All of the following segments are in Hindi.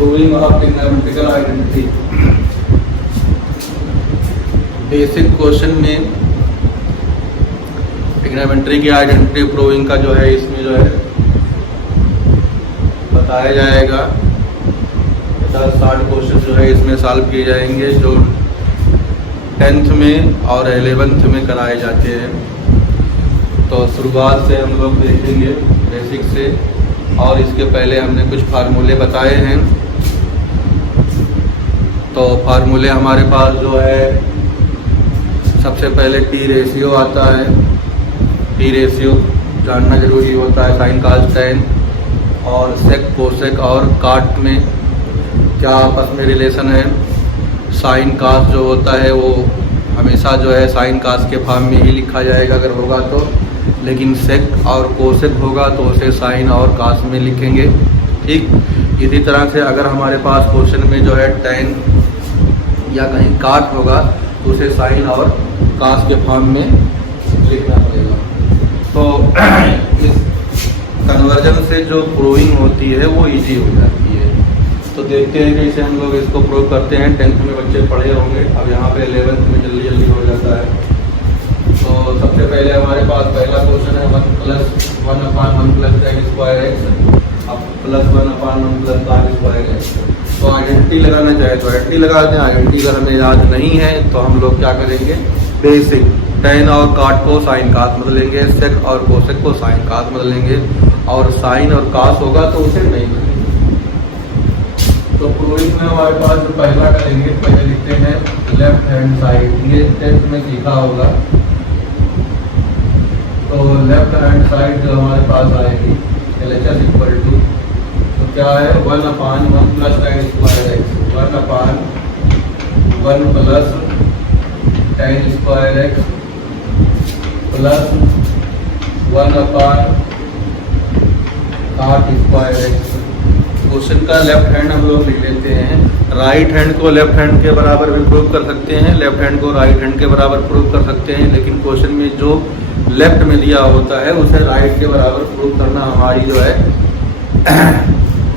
Proving of trigonometrical identity. Basic question में ट्रिग्नोमेट्री की आइडेंटिटी प्रूविंग का जो है इसमें जो है बताया जाएगा। 50-60 क्वेश्चन जो है इसमें सॉल्व किए जाएंगे जो 10th में और 11th में कराए जाते हैं। तो शुरुआत से हम लोग देखेंगे बेसिक से, और इसके पहले हमने कुछ फार्मूले बताए हैं। तो फार्मूले हमारे पास जो है सबसे पहले टी रेशियो आता है। टी रेशियो जानना जरूरी होता है, साइन कॉस टेन, और सेक कोसेक और काट में क्या आपस में रिलेशन है। साइन कॉस जो होता है वो हमेशा जो है साइन कॉस के फॉर्म में ही लिखा जाएगा अगर होगा तो, लेकिन सेक और कोसेक होगा तो उसे साइन और कॉस में लिखेंगे। ठीक इसी तरह से अगर हमारे पास क्वेश्चन में जो है टेन या कहीं काट होगा तो उसे साइन और कॉस के फॉर्म में लिखना पड़ेगा। तो इस कन्वर्जन से जो प्रूविंग होती है वो इजी हो जाती है। तो देखते हैं कैसे हम लोग इसको प्रूव करते हैं। 10th में बच्चे पढ़े होंगे, अब यहाँ पे 11th में जल्दी जल्दी हो जाता है। तो सबसे पहले हमारे पास पहला क्वेश्चन है 1 + 1/1 + tan स्क्वायर x, अब +1/1 + cos स्क्वायर x। तो आइडेंटिटी लगाना चाहे तो आइडेंटिटी लगा दें। आइडेंटिटी अगर हमें याद नहीं है तो हम लोग क्या करेंगे, बेसिक टेन और काट को साइन कास बदलेंगे, सेक और कोसेक को साइन कास बदलेंगे, और साइन और कास होगा तो उसे नहीं बदलेंगे। तो प्रूविंग में हमारे पास जो पहला करेंगे, पहले लिखते हैं लेफ्ट हैंड साइड। ये 10th में सीखा होगा। तो लेफ्ट हैंड साइड जो हमारे पास आएगी LHS = तो क्या है 1/1 + tan square x, 1/1 + tan square x plus 1/cot square x। Question का लेफ्ट हैंड हम लोग लिख लेते हैं। राइट हैंड को लेफ्ट हैंड के बराबर भी प्रूव कर सकते हैं, लेफ्ट हैंड को राइट हैंड के बराबर प्रूव कर सकते हैं, लेकिन क्वेश्चन में जो लेफ्ट में दिया होता है उसे राइट के बराबर प्रूव करना हमारी जो है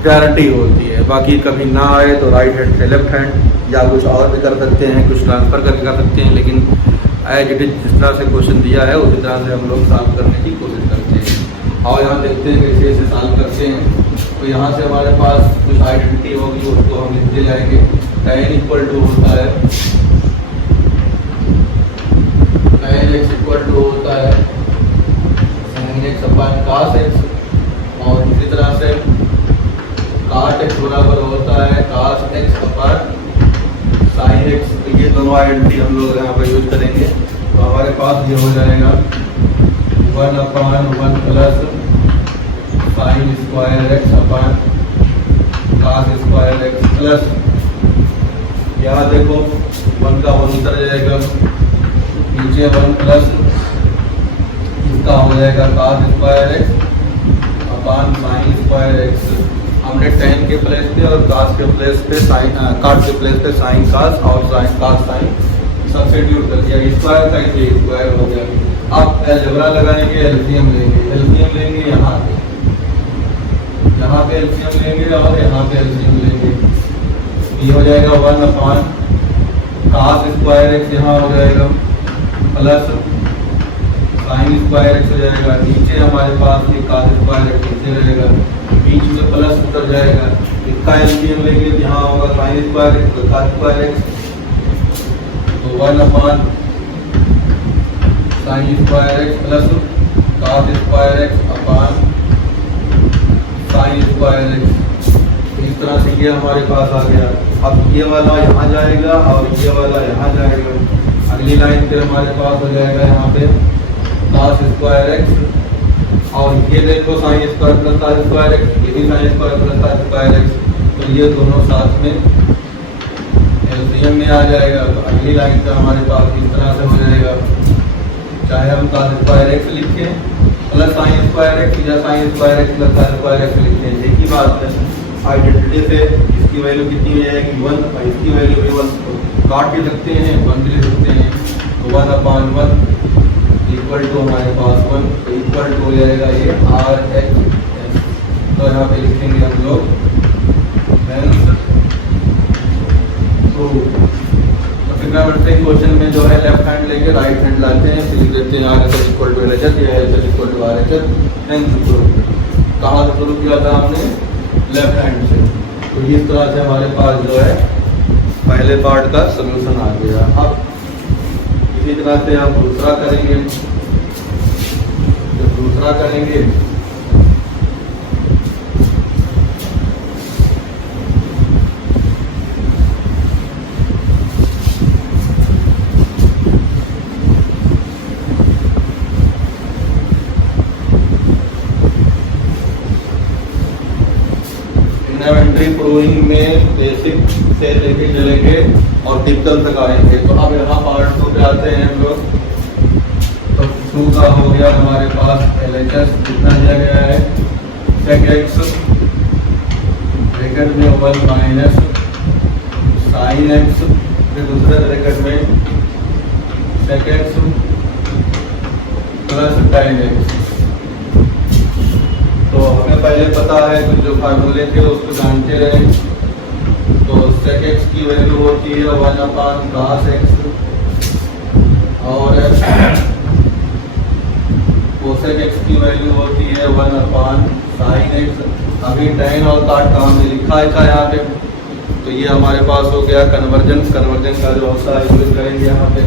प्रायोरिटी होती है। बाकी कभी ना आए तो राइट हैंड से लेफ्ट हैंड या कुछ और भी कर सकते हैं, कुछ ट्रांसफ़र करके कर सकते हैं, लेकिन एज इट इज जिस तरह से क्वेश्चन दिया है उसी तरह से हम लोग सॉल्व करने की कोशिश करते हैं। और यहाँ देखते हैं कैसे इसे सॉल्व करते हैं। तो यहाँ से हमारे पास कुछ आइडेंटिटी होगी, उसको हम लिखते जाएंगे। tan = होता है tan x = होता है sin x/cos x, और इसी तरह से cot x बराबर होता है cos x/sin x। तो ये दोनों आइडेंटिटी हम लोग यहाँ पर यूज करेंगे। तो हमारे पास ये हो जाएगा 1/1 + sin square x/cos square x plus, यहाँ देखो 1 का 1 उतर जाएगा, नीचे 1 प्लस इसका हो जाएगा cos square x/sin square x। हमने tan के प्लेस पे और cos के प्लेस पे sin, cot के प्लेस पे sin cos और sin cos sin सब्स्टिट्यूट कर दिया। स्क्वायर का ये स्क्वायर हो गया। अब अलजेब्रा लगाएंगे, एलसीएम लेंगे यहाँ पे एलसीएम लेंगे और यहाँ पे एलसीएम लेंगे। ये हो जाएगा 1/cos स्क्वायर x, यहाँ हो जाएगा प्लस sin स्क्वायर x हो जाएगा। नीचे हमारे पास ये cos स्क्वायर x नीचे रहेगा, बीच में प्लस उतर जाएगा। इसका एलसीएम लेंगे, यहाँ होगा sin square x + cos square x। तो 1/sin square x plus cos square x/sin square x। इस तरह से ये हमारे पास आ गया। अब ये वाला यहाँ जाएगा और ये वाला यहाँ जाएगा। अगली लाइन पे हमारे पास हो जाएगा यहाँ पे cos स्क्वायर x, और ये देखो sin square + cos square x, ये भी sin square + cos square x। तो ये दोनों साथ में एलसीएम में आ जाएगा। तो अगली लाइन पे हमारे पास इस तरह से हो जाएगा, चाहे हम cos स्क्वायर x लिखें प्लस sin स्क्वायर x या sin square x + cos square x लिखते हैं, एक ही बात है। आइडेंटिटी से इसकी वैल्यू कितनी हो जाएगी 1, और इसकी वैल्यू भी 1। तो काट भी सकते हैं, 1 भी लिख सकते हैं। तो 1/1 = हमारे पास 1, तो इक्वल टू हो जाएगा ये RHS। तो यहाँ पे लिखेंगे हम लोग तो ट्रिग्नोमेट्री क्वेश्चन में जो है लेफ्ट हैंड लेके राइट हैंड लाते हैं, फिर लिख देते हैं RHS इक्वल टू LHS या LHS इक्वल टू RHS। कहाँ से शुरू किया था हमने? लेफ्ट हैंड से। तो इस तरह से हमारे पास जो है पहले पार्ट का सोल्यूशन आ गया। अब इसी तरह से हम दूसरा करेंगे। जब दूसरा करेंगे ट्रिग्नोमेट्री प्रूविंग में बेसिक से लेके चलेंगे और डिजिटल तक आएंगे। तो अब यहाँ पार्ट 2 पे आते हैं हम लोग। तो 2 का हो गया हमारे पास LHS कितना दिया गया है? sec x ब्रैकेट में 1 माइनस sin x, फिर दूसरे ब्रैकेट में sec x plus tan x। तो हमें पहले पता है कि जो फार्मूले थे उसको जानते रहे। तो sec x की वैल्यू होती है 1/cos x और cosec x की वैल्यू होती है 1/sin x। अभी tan और cot का हमने लिखा है था यहाँ पे। तो ये हमारे पास हो गया कन्वर्जेंस का जो होता है यूज करेंगे यहाँ पे।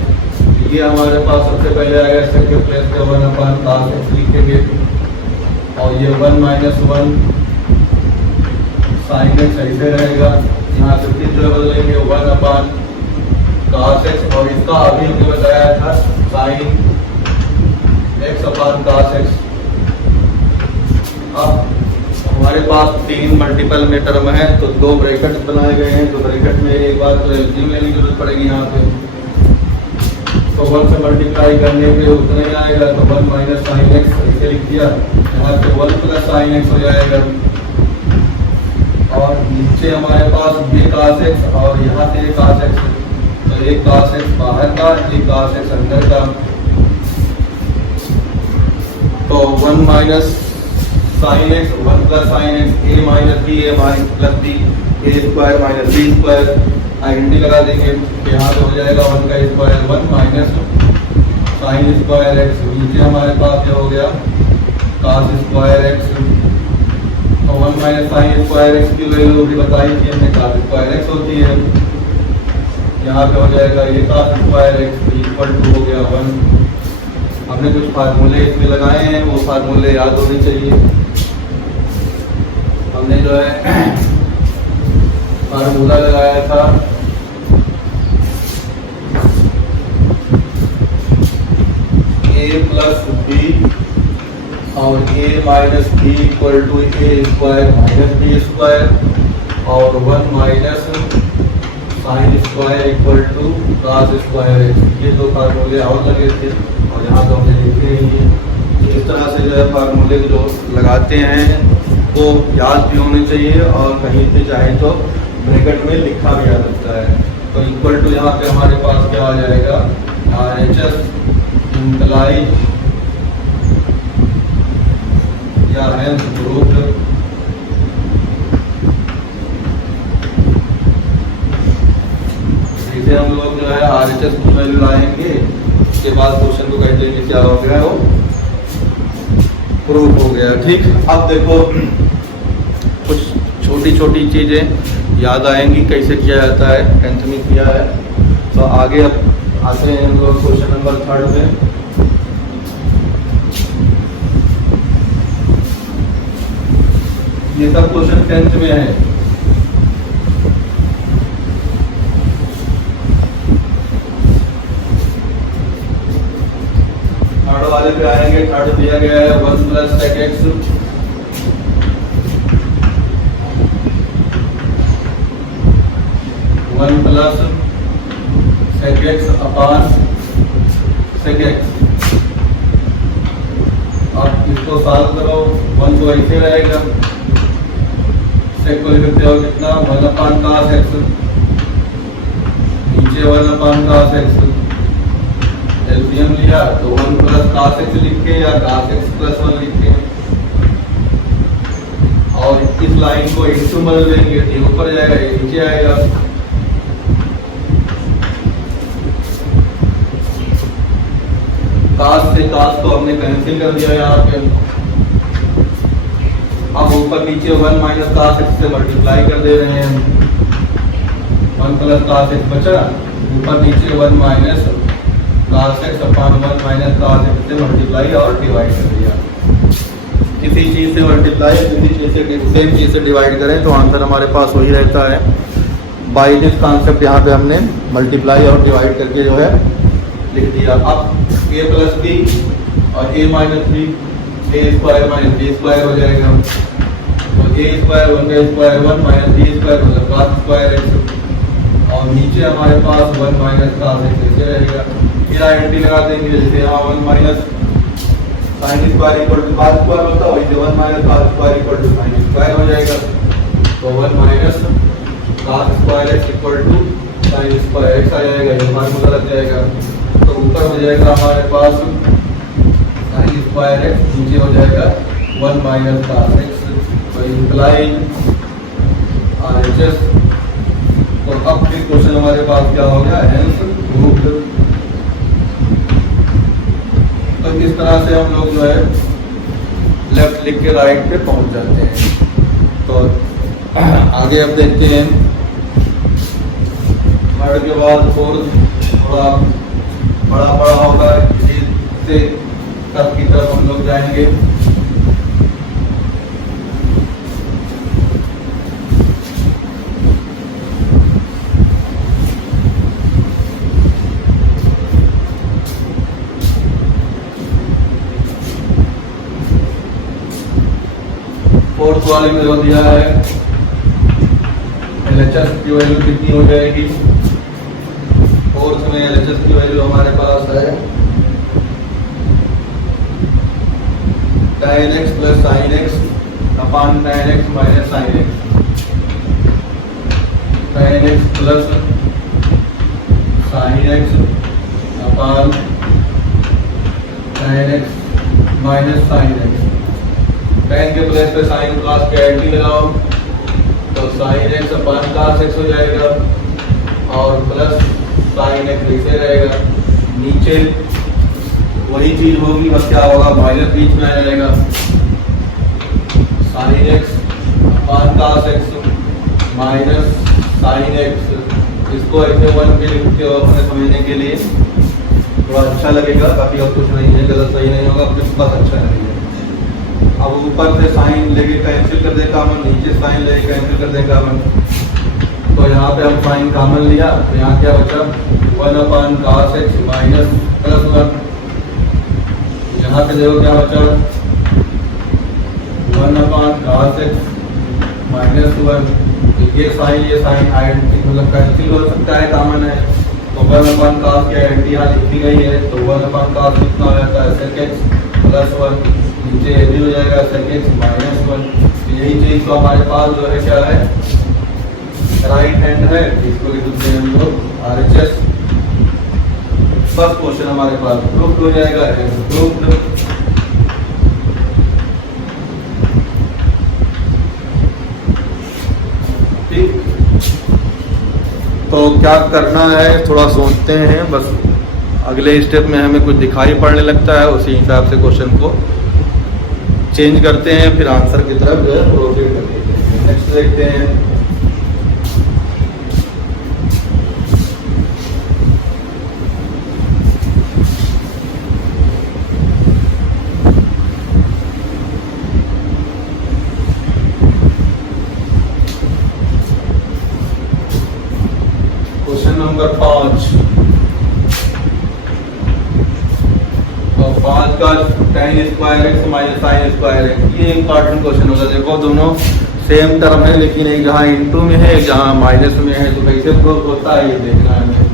ये हमारे पास सबसे पहले आएगा sec के प्लेस पे 1/cos x लिखेंगे और ये 1 माइनस 1 sin x ऐसे रहेगा। यहाँ से किस तरह बदलेंगे? 1/cos x और इसका अभी हमने बताया था sin x/cos x। अब हमारे पास 3 मल्टीपल में टर्म है तो 2 ब्रैकेट बनाए गए हैं। तो ब्रैकेट में एक बार तो एलसीएम लेने की जरूरत पड़ेगी यहाँ पे। तो 1 से मल्टीप्लाई करने पे उतना ही आएगा। तो 1 माइनस sin x ऐसे लिख दिया। यहाँ पे 1 प्लस sin x हो जाएगा और नीचे हमारे पास ये cos x और यहाँ से ये cos x। तो एक cos x बाहर का, एक cos x अंदर का। तो 1 minus sin x 1 plus sin x a minus b a minus plus b a square minus b square identity लगा देंगे। यहाँ पे हो जाएगा 1 का square 1 minus sin square x। नीचे हमारे पास ये हो गया cos स्क्वायर x। तो 1 माइनस sin स्क्वायर x की वैल्यू भी बताई थी हमने, cos स्क्वायर x होती है। यहाँ पे हो जाएगा ये cos square x equal to हो गया 1। हमने कुछ फार्मूले इसमें लगाए हैं, वो फार्मूले याद होने चाहिए। हमने जो है फार्मूला लगाया था a प्लस बी और a minus B equal to A square minus B square और 1 minus sin square equal to cos square x। ये 2 फार्मूले और लगे थे और यहाँ तो हमने लिखे ही हैं। इस तरह से जो है फार्मूले जो लगाते हैं वो याद भी होने चाहिए और कहीं से चाहे तो ब्रैकेट में लिखा भी आ सकता है। तो इक्वल टू यहाँ पे हमारे पास क्या आ जाएगा? RHS इम्प्लाइज या हेंस प्रूव्ड इसे हम लोग जो है RHS की वैल्यू लाएंगे। उसके बाद क्वेश्चन को कहते हैं क्या हो गया? वो प्रूव हो गया। ठीक, अब देखो कुछ छोटी छोटी चीज़ें याद आएंगी कैसे किया जाता है, 10th में किया है। तो आगे अब आते हैं हम लोग क्वेश्चन नंबर 3 में। ये सब क्वेश्चन 10th में है। थर्ड वाले पे आएंगे। थर्ड दिया गया है 1 plus sec x 1 plus sec x upon sec x। आप इसको सॉल्व करो। 1 तो ऐसे रहेगा, sec को लिखते हो कितना? 1/cos x, नीचे 1/cos x। एलसीएम लिया तो 1 प्लस cos x लिखे या cos x प्लस 1 लिखे और इस लाइन को इंटू बदल देंगे। ये ऊपर जाएगा, ये नीचे आएगा। कास से कास को हमने कैंसिल कर दिया यहाँ पे। अब ऊपर नीचे 1 माइनस कास एक्स से मल्टीप्लाई कर दे रहे हैं। 1 प्लस कास एक्स बचा, ऊपर नीचे 1 minus cos x upon 1 minus cos x से मल्टीप्लाई और डिवाइड कर दिया। किसी चीज़ से मल्टीप्लाई किसी चीज़ से सेम चीज़ से डिवाइड करें तो आंसर हमारे पास वही रहता है। बाई दिस कॉन्सेप्ट यहाँ पे हमने मल्टीप्लाई और डिवाइड करके जो है लिख दिया। अब a प्लस बी और a minus B, A square minus B square हो जाएगा। तो ए स्क्वायर 1 का स्क्वायर 1 माइनस बी स्क्वायर मतलब कास स्क्वायर एक्स, और नीचे हमारे पास 1 माइनस कास एक्स ऐसे रहेगा। फिर आइडेंटिटी लगा देंगे, जैसे यहाँ 1 minus sine square equal to cos square होता है, वैसे 1 minus cos square equal to sine square हो जाएगा। तो 1 minus cos square x equal to sine square x आ जाएगा, ये फार्मूला लग जाएगा। तो ऊपर हो जाएगा हमारे पास साइन स्क्वायर एक्स, नीचे हो जाएगा 1 माइनस कास एक्स। तो इम्प्लाई RHS। तो अब फिर क्वेश्चन हमारे पास क्या हो गया, हेंस प्रूव्ड। तो इस तरह से हम लोग जो है लेफ्ट लिख के राइट पे पहुंच जाते हैं। तो आगे अब देखते हैं, थर्ड के बाद फोर्थ थोड़ा बड़ा होगा, इससे तब की तरफ हम लोग जाएंगे। फोर्थ वाले में जो दिया है LHS की वैल्यू कितनी हो जाएगी। फोर्थ में LHS की वैल्यू हमारे पास है tan x plus sine x upon tan x minus sine x. tan x plus sine x upon tan x minus sine x. tan के प्लेस पे साइन प्लस के एंटी लगाओ तो साइन एक्स अपॉन कास एक्स हो जाएगा, और प्लस साइन एक्स ऐसे रहेगा। नीचे वही चीज होगी, बस क्या होगा, माइनस बीच में आ जाएगा। साइन एक्स अपॉन कास एक्स माइनस साइन एक्स। इसको ऐसे 1 पे लिखते हो अपने समझने के लिए, थोड़ा अच्छा लगेगा, बाकी और कुछ नहीं है, गलत सही नहीं होगा, अपने पास अच्छा लगेगा। अब ऊपर से साइन लेके कैंसिल कर देगा हम, नीचे साइन लेके कैंसिल कर देगा हम। तो यहाँ पे हम साइन कॉमन लिया, तो यहाँ क्या बचा, 1 अपॉन कास एक्स माइनस प्लस 1। यहाँ पे देखो क्या बचा, 1 अपॉन कास एक्स माइनस 1। ये साइन आइडेंटिटी मतलब कैंसिल हो सकता है, कॉमन है। तो 1 अपॉन कास की आइडेंटिटी यहाँ लिखी गई है, तो 1 अपॉन कास कितना हो जाता है, सेक एक्स प्लस 1। नीचे ये भी हो जाएगा सेक एक्स माइनस 1। यही चीज तो हमारे पास जो है क्या है, राइट हैंड है, इसको लिख देते हैं हम लोग RHS। फर्स्ट क्वेश्चन हमारे पास प्रूव्ड हो जाएगा, प्रूव्ड। ठीक, तो क्या करना है थोड़ा सोचते हैं, बस अगले स्टेप में हमें कुछ दिखाई पड़ने लगता है, उसी हिसाब से क्वेश्चन को चेंज करते हैं, फिर आंसर की तरफ जो है प्रोसीड करते हैं। नेक्स्ट देखते हैं, क्वेश्चन नंबर 5। तो 5 का tan square x minus sine square x, ये इंपॉर्टेंट क्वेश्चन होगा। देखो दोनों सेम टर्म है, लेकिन एक जहाँ इनटू में है, एक जहाँ माइनस में है, तो कैसे प्रूव होता है ये देखना है हमें।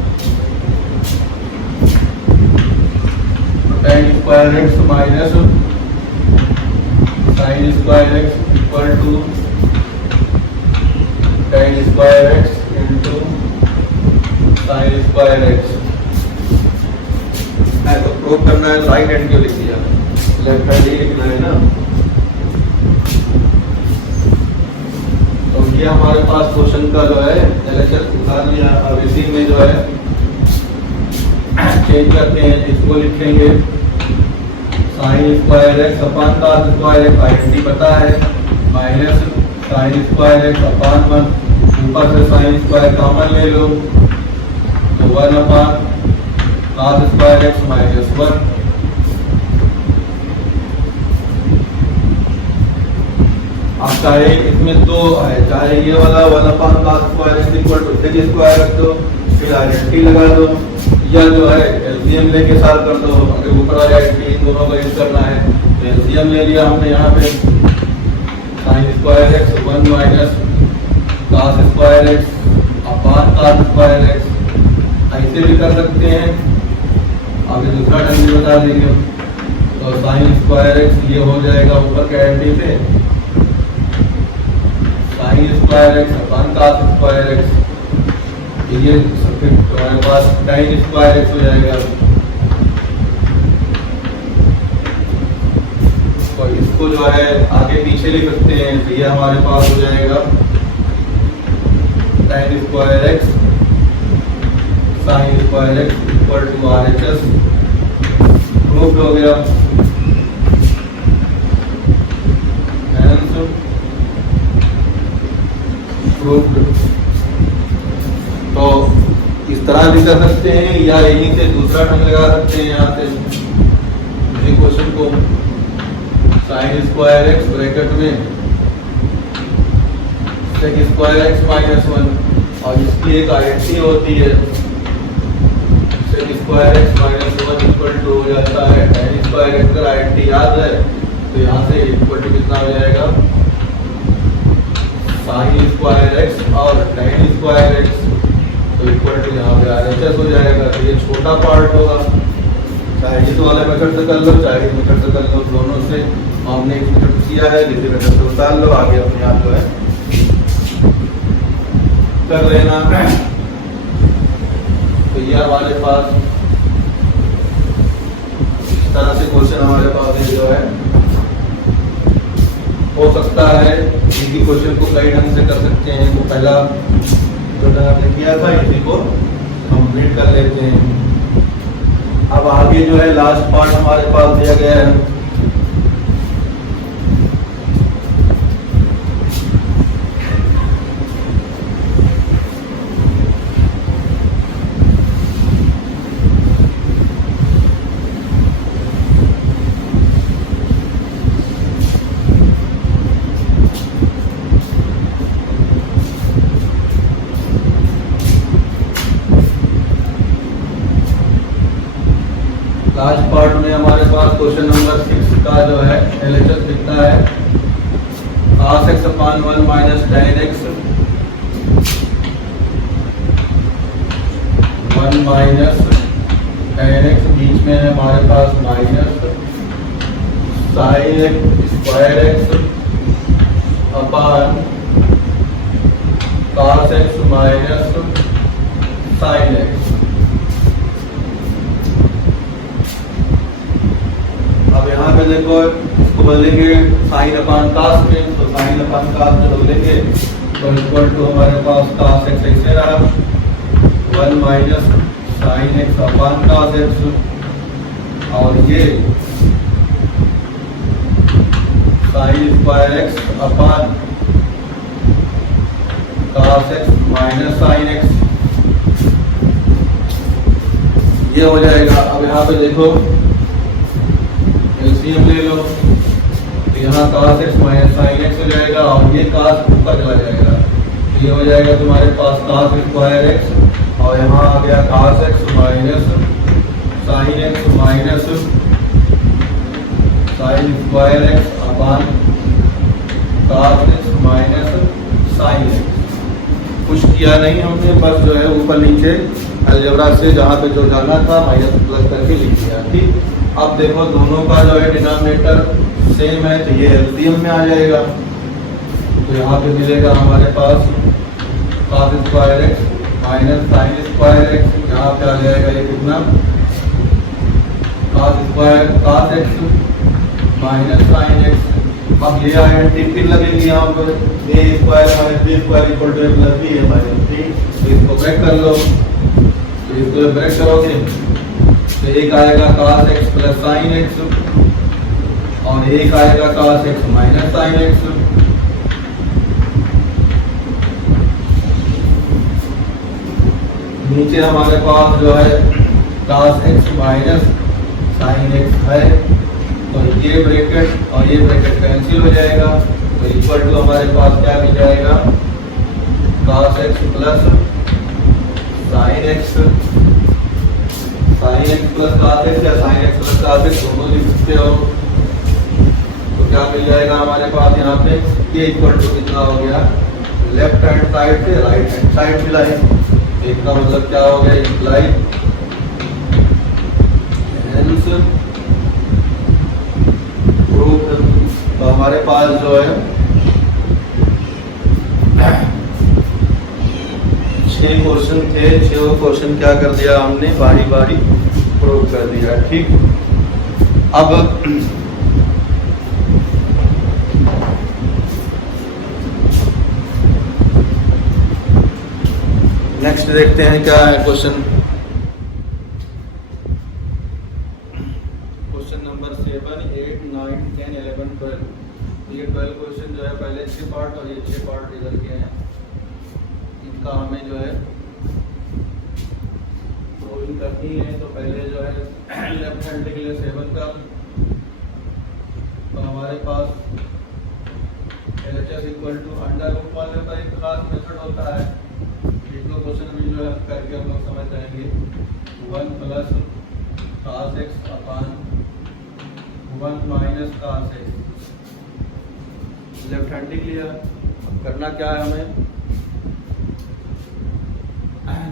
tan square x minus sine square x equal to tan square x into sine square x है। तो प्रूव करना है, राइट हैंड क्यों लिख दिया, लेफ्ट हैंड ही लिखना है ना। तो ये हमारे पास क्वेश्चन का जो है LHS उतार लिया। अब इसी में जो है चेंज करते हैं, इसको लिखेंगे साइन स्क्वायर एक्स अपान कॉस स्क्वायर एक्स आइडेंटिटी पता है, minus sine square x upon 1, ऊपर से साइन स्क्वायर कॉमन ले लो तो 1 upon cos square x minus 1। अब चाहे इसमें दो है, चाहे ये वाला 1 upon cos square x equal to sec square रख दो, फिर आइडेंटिटी लगा दो, या जो है एलसीएम लेके सॉल्व कर दो। अगर ऊपर वाली आइडेंटिटी इन दोनों का यूज करना है तो एलसीएम ले लिया हमने यहाँ पे, sign square x 1 minus cos square x अपान कॉस स्क्वायर एक्स, ऐसे भी कर सकते हैं। आगे दूसरा ढंग भी बता देंगे। तो साइन स्क्वायर एक्स ये हो जाएगा ऊपर के आइडेंटिटी से साइन स्क्वायर एक्स अपान कॉस स्क्वायर एक्स, ये फिर हमारे पास साइन स्क्वायर एक्स हो जाएगा। और इसको जो है आगे पीछे लिख सकते हैं, तो ये हमारे पास हो जाएगा sine square x sine square x equal to RHS, proof हो गया। तो इस तरह भी कर सकते हैं, या यहीं से दूसरा ढंग लगा सकते हैं। यहाँ से इसी क्वेश्चन को साइन स्क्वायर एक्स ब्रैकेट में सेक स्क्वायर एक्स माइनस 1, और इसकी एक आइडेंटिटी होती है sec square x minus 1 equal to हो जाता है tan स्क्वायर एक्स। अगर आइडेंटिटी याद है तो यहाँ से इक्वल टू कितना हो जाएगा, साइन स्क्वायर एक्स और tan स्क्वायर एक्स, तो इक्वल टू यहाँ पे RHS हो जाएगा। तो ये छोटा पार्ट होगा, चाहे इस वाले मेथड से कर लो चाहे इस मेथड से कर लो, दोनों से हमने एक मेथड किया है, दूसरे मेथड से उतार लो, आगे अपने आप जो है कर लेना। तो ये हमारे पास इस तरह से क्वेश्चन हमारे पास जो है हो सकता है। इसी क्वेश्चन को कई ढंग से कर सकते हैं। वो पहला जो ढंग आपने किया था इसी को कंप्लीट कर लेते हैं। अब आगे जो है लास्ट पार्ट हमारे पास दिया गया है। लास्ट पार्ट में हमारे पास क्वेश्चन नंबर 6 का जो है LHS दिखता है cos x upon 1 minus tan x 1 minus tan x, बीच में है हमारे पास minus sin x square x upon cos x minus sin x। अब यहाँ पे देखो इसको बदलेंगे साइन अपान कास में, तो साइन अपान कास में बदलेंगे तो इक्वल टू हमारे पास कास एक्स ऐसे रहा 1 माइनस साइन एक्स अपान कास एक्स, और ये साइन स्क्वायर एक्स अपान कास एक्स माइनस साइन एक्स, ये हो जाएगा। अब यहाँ पे देखो एलसीएम ले लो, तो यहाँ cos x minus sine x हो जाएगा, और ये cos ऊपर चला जाएगा, तो ये हो जाएगा तुम्हारे पास cos स्क्वायर एक्स, और यहाँ आ गया cos x minus sine x minus sine square x upon cos x minus sine x. कुछ किया नहीं हमने, बस जो है ऊपर नीचे अलजेब्रा से जहाँ पे जो जाना था माइनस प्लस करके लिख दिया। ठीक, अब देखो दोनों का जो है डिनोमिनेटर सेम है, तो ये एलसीएम में आ जाएगा। तो यहाँ पे मिलेगा हमारे पास cos square x minus sine square x, यहाँ पे आ जाएगा ये कितना cos square cos x minus sine x. अब ये आइडेंटिटी फिर लगेगी यहाँ पर a square minus b square equal to a plus b है माइनस b, तो इसको ब्रेक कर लो। तो इसको ब्रेक करोगे तो एक आएगा cos x plus sine x और एक आएगा cos x minus sine x। नीचे हमारे पास जो है cos x minus sine x है, तो ये ब्रैकेट और ये ब्रैकेट कैंसिल हो जाएगा, तो इक्वल टू हमारे पास क्या मिल जाएगा, cos x plus sine x, sine x plus cos x या sine x plus cos x दोनों लिख सकते हो। तो क्या मिल जाएगा हमारे पास यहाँ पे, ये इक्वल टू कितना हो गया, लेफ्ट हैंड साइड से राइट हैंड साइड मिलाए, इसका मतलब क्या हो गया, इम्प्लाई हेंस प्रूव्ड। तो हमारे पास जो है 6 क्वेश्चन थे, 6 क्वेश्चन क्या कर दिया हमने, बारी बारी प्रूव कर दिया। ठीक, अब नेक्स्ट देखते हैं क्या है क्वेश्चन। Question number 7, 8, 9, 10, 11, 12। ये 12 क्वेश्चन जो है पहले 6 पार्ट और ये 6 पार्ट इधर के हैं, इनका हमें जो है प्रूविंग करनी है। तो पहले जो है लेफ्ट हैंड के लिए 7 का, तो हमारे पास LHS equal to under root वाले का एक खास मेथड होता है, एक दो क्वेश्चन भी जो है करके हम लोग समझ जाएंगे। 1 plus cos x upon 1 minus cos x, left hand लिया। करना क्या है हमें,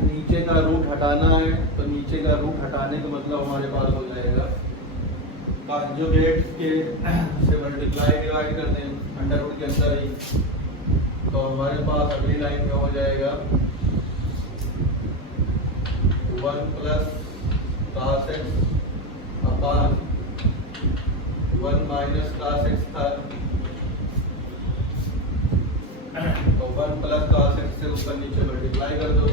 नीचे का रूट हटाना है, तो नीचे का रूट हटाने का मतलब हमारे पास हो जाएगा कॉन्जुगेट के से मल्टीप्लाई डिवाइड कर दें अंडर रूट के अंदर ही, तो हमारे पास अगली लाइन में हो जाएगा 1 plus cos x upon 1 minus cos x था, तो 1 प्लस cos x से ऊपर नीचे मल्टीप्लाई कर दो।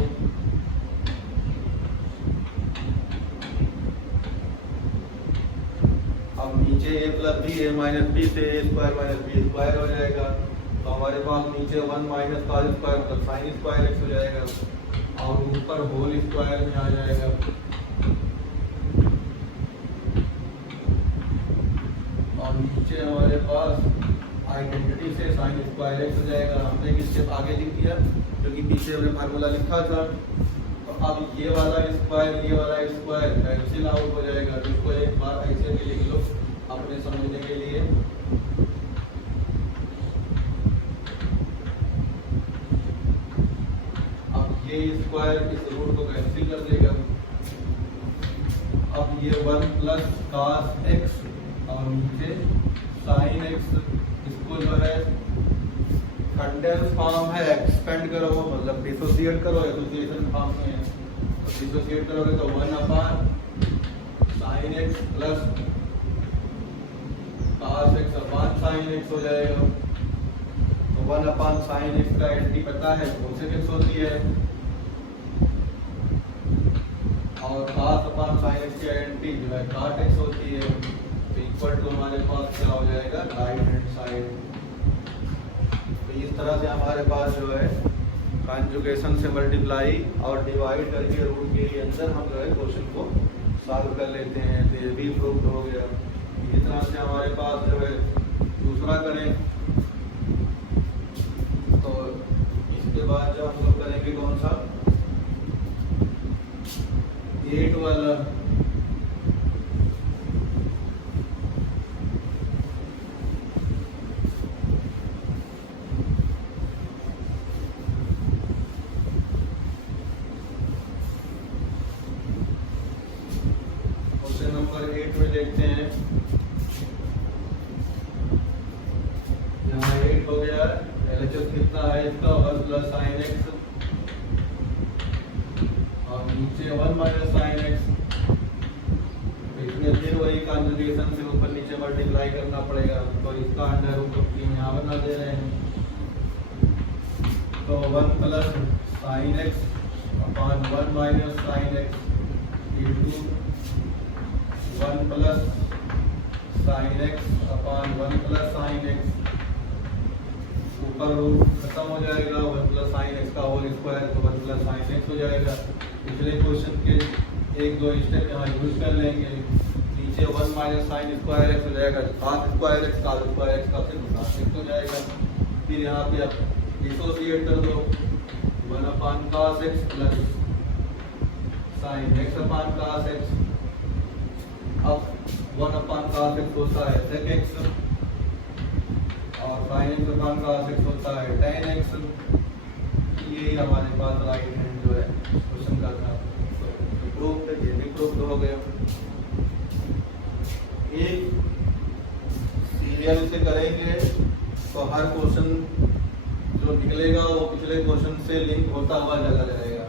अब नीचे a plus b, a minus b से a square minus B square हो जाएगा, तो हमारे पास नीचे 1 माइनस cos स्क्वायर मतलब साइन स्क्वायर x हो जाएगा, और ऊपर होल स्क्वायर में आ जाएगा। और नीचे हमारे पास आइडेंटिटी से साइन स्क्वायर x हो जाएगा। हमने एक स्टेप आगे लिख दिया क्योंकि पीछे हमने फार्मूला लिखा था। तो अब ये वाला स्क्वायर कैंसिल आउट हो जाएगा। इसको एक बार ऐसे भी लिख लो अपने समझने के लिए। अब ये स्क्वायर इस रूट को कैंसिल कर देगा। अब ये 1 प्लस cos x और नीचे साइन x, इसको जो है कंडेंस फॉर्म है, एक्सपेंड करो मतलब डिसोसिएट करो, एसोसिएशन फॉर्म में है, तो डिसोसिएट करोगे तो 1 upon sign x plus cos x अपान साइन x हो जाएगा। तो 1 अपान साइन x का एंटी पता है कोसेक x होती है, और cos अपान साइन x की एंटी जो है cot x होती है। तो इक्वल टू हमारे पास क्या हो जाएगा, राइट हैंड साइड। तो इस तरह से हमारे पास जो है कॉन्जुगेशन से मल्टीप्लाई और डिवाइड करके रूट के अंदर हम जो है क्वेश्चन को सॉल्व कर लेते हैं। तो ये भी प्रूव्ड हो गया। इसी तरह से हमारे पास जो है दूसरा करें, तो इसके बाद जो हम लोग करेंगे कौन सा, 8 वाला। क्वेश्चन नंबर 8 में देखते हैं, यहाँ 8 हो गया। LHS कितना है इसका, 1 प्लस साइन x और नीचे 1 माइनस साइन x। इसमें फिर वही कॉन्जुगेशन से ऊपर नीचे मल्टीप्लाई करना पड़ेगा, तो इसका अंडर रूट हम यहाँ बना दे रहे हैं। तो 1 plus sine x upon 1 minus sine x into 1 plus sine x upon 1 plus sine x, ऊपर रूट खत्म हो जाएगा, 1 प्लस साइन एक्स का होल स्क्वायर, तो 1 प्लस साइन एक्स हो जाएगा। पिछले क्वेश्चन के एक दो स्टेप यहाँ यूज कर लेंगे। नीचे 1 माइनस साइन स्क्वायर एक्स हो जाएगा, cos square x, cos square x का फिर कॉस एक्स हो जाएगा। फिर यहाँ पे आप डिसोसिएट कर दो, 1 upon cos x plus sine x अपान कॉस एक्स। अब 1 अपान कॉस एक्स होता है sec x और साइन एक्स अपान कॉस एक्स होता है tan x। यही हमारे पास राइट हैंड जो है क्वेश्चन का था, तो प्रूफ ये भी प्रूफ हो गया। एक सीरियल से करेंगे तो हर क्वेश्चन जो निकलेगा वो पिछले क्वेश्चन से लिंक होता हुआ चला जाएगा,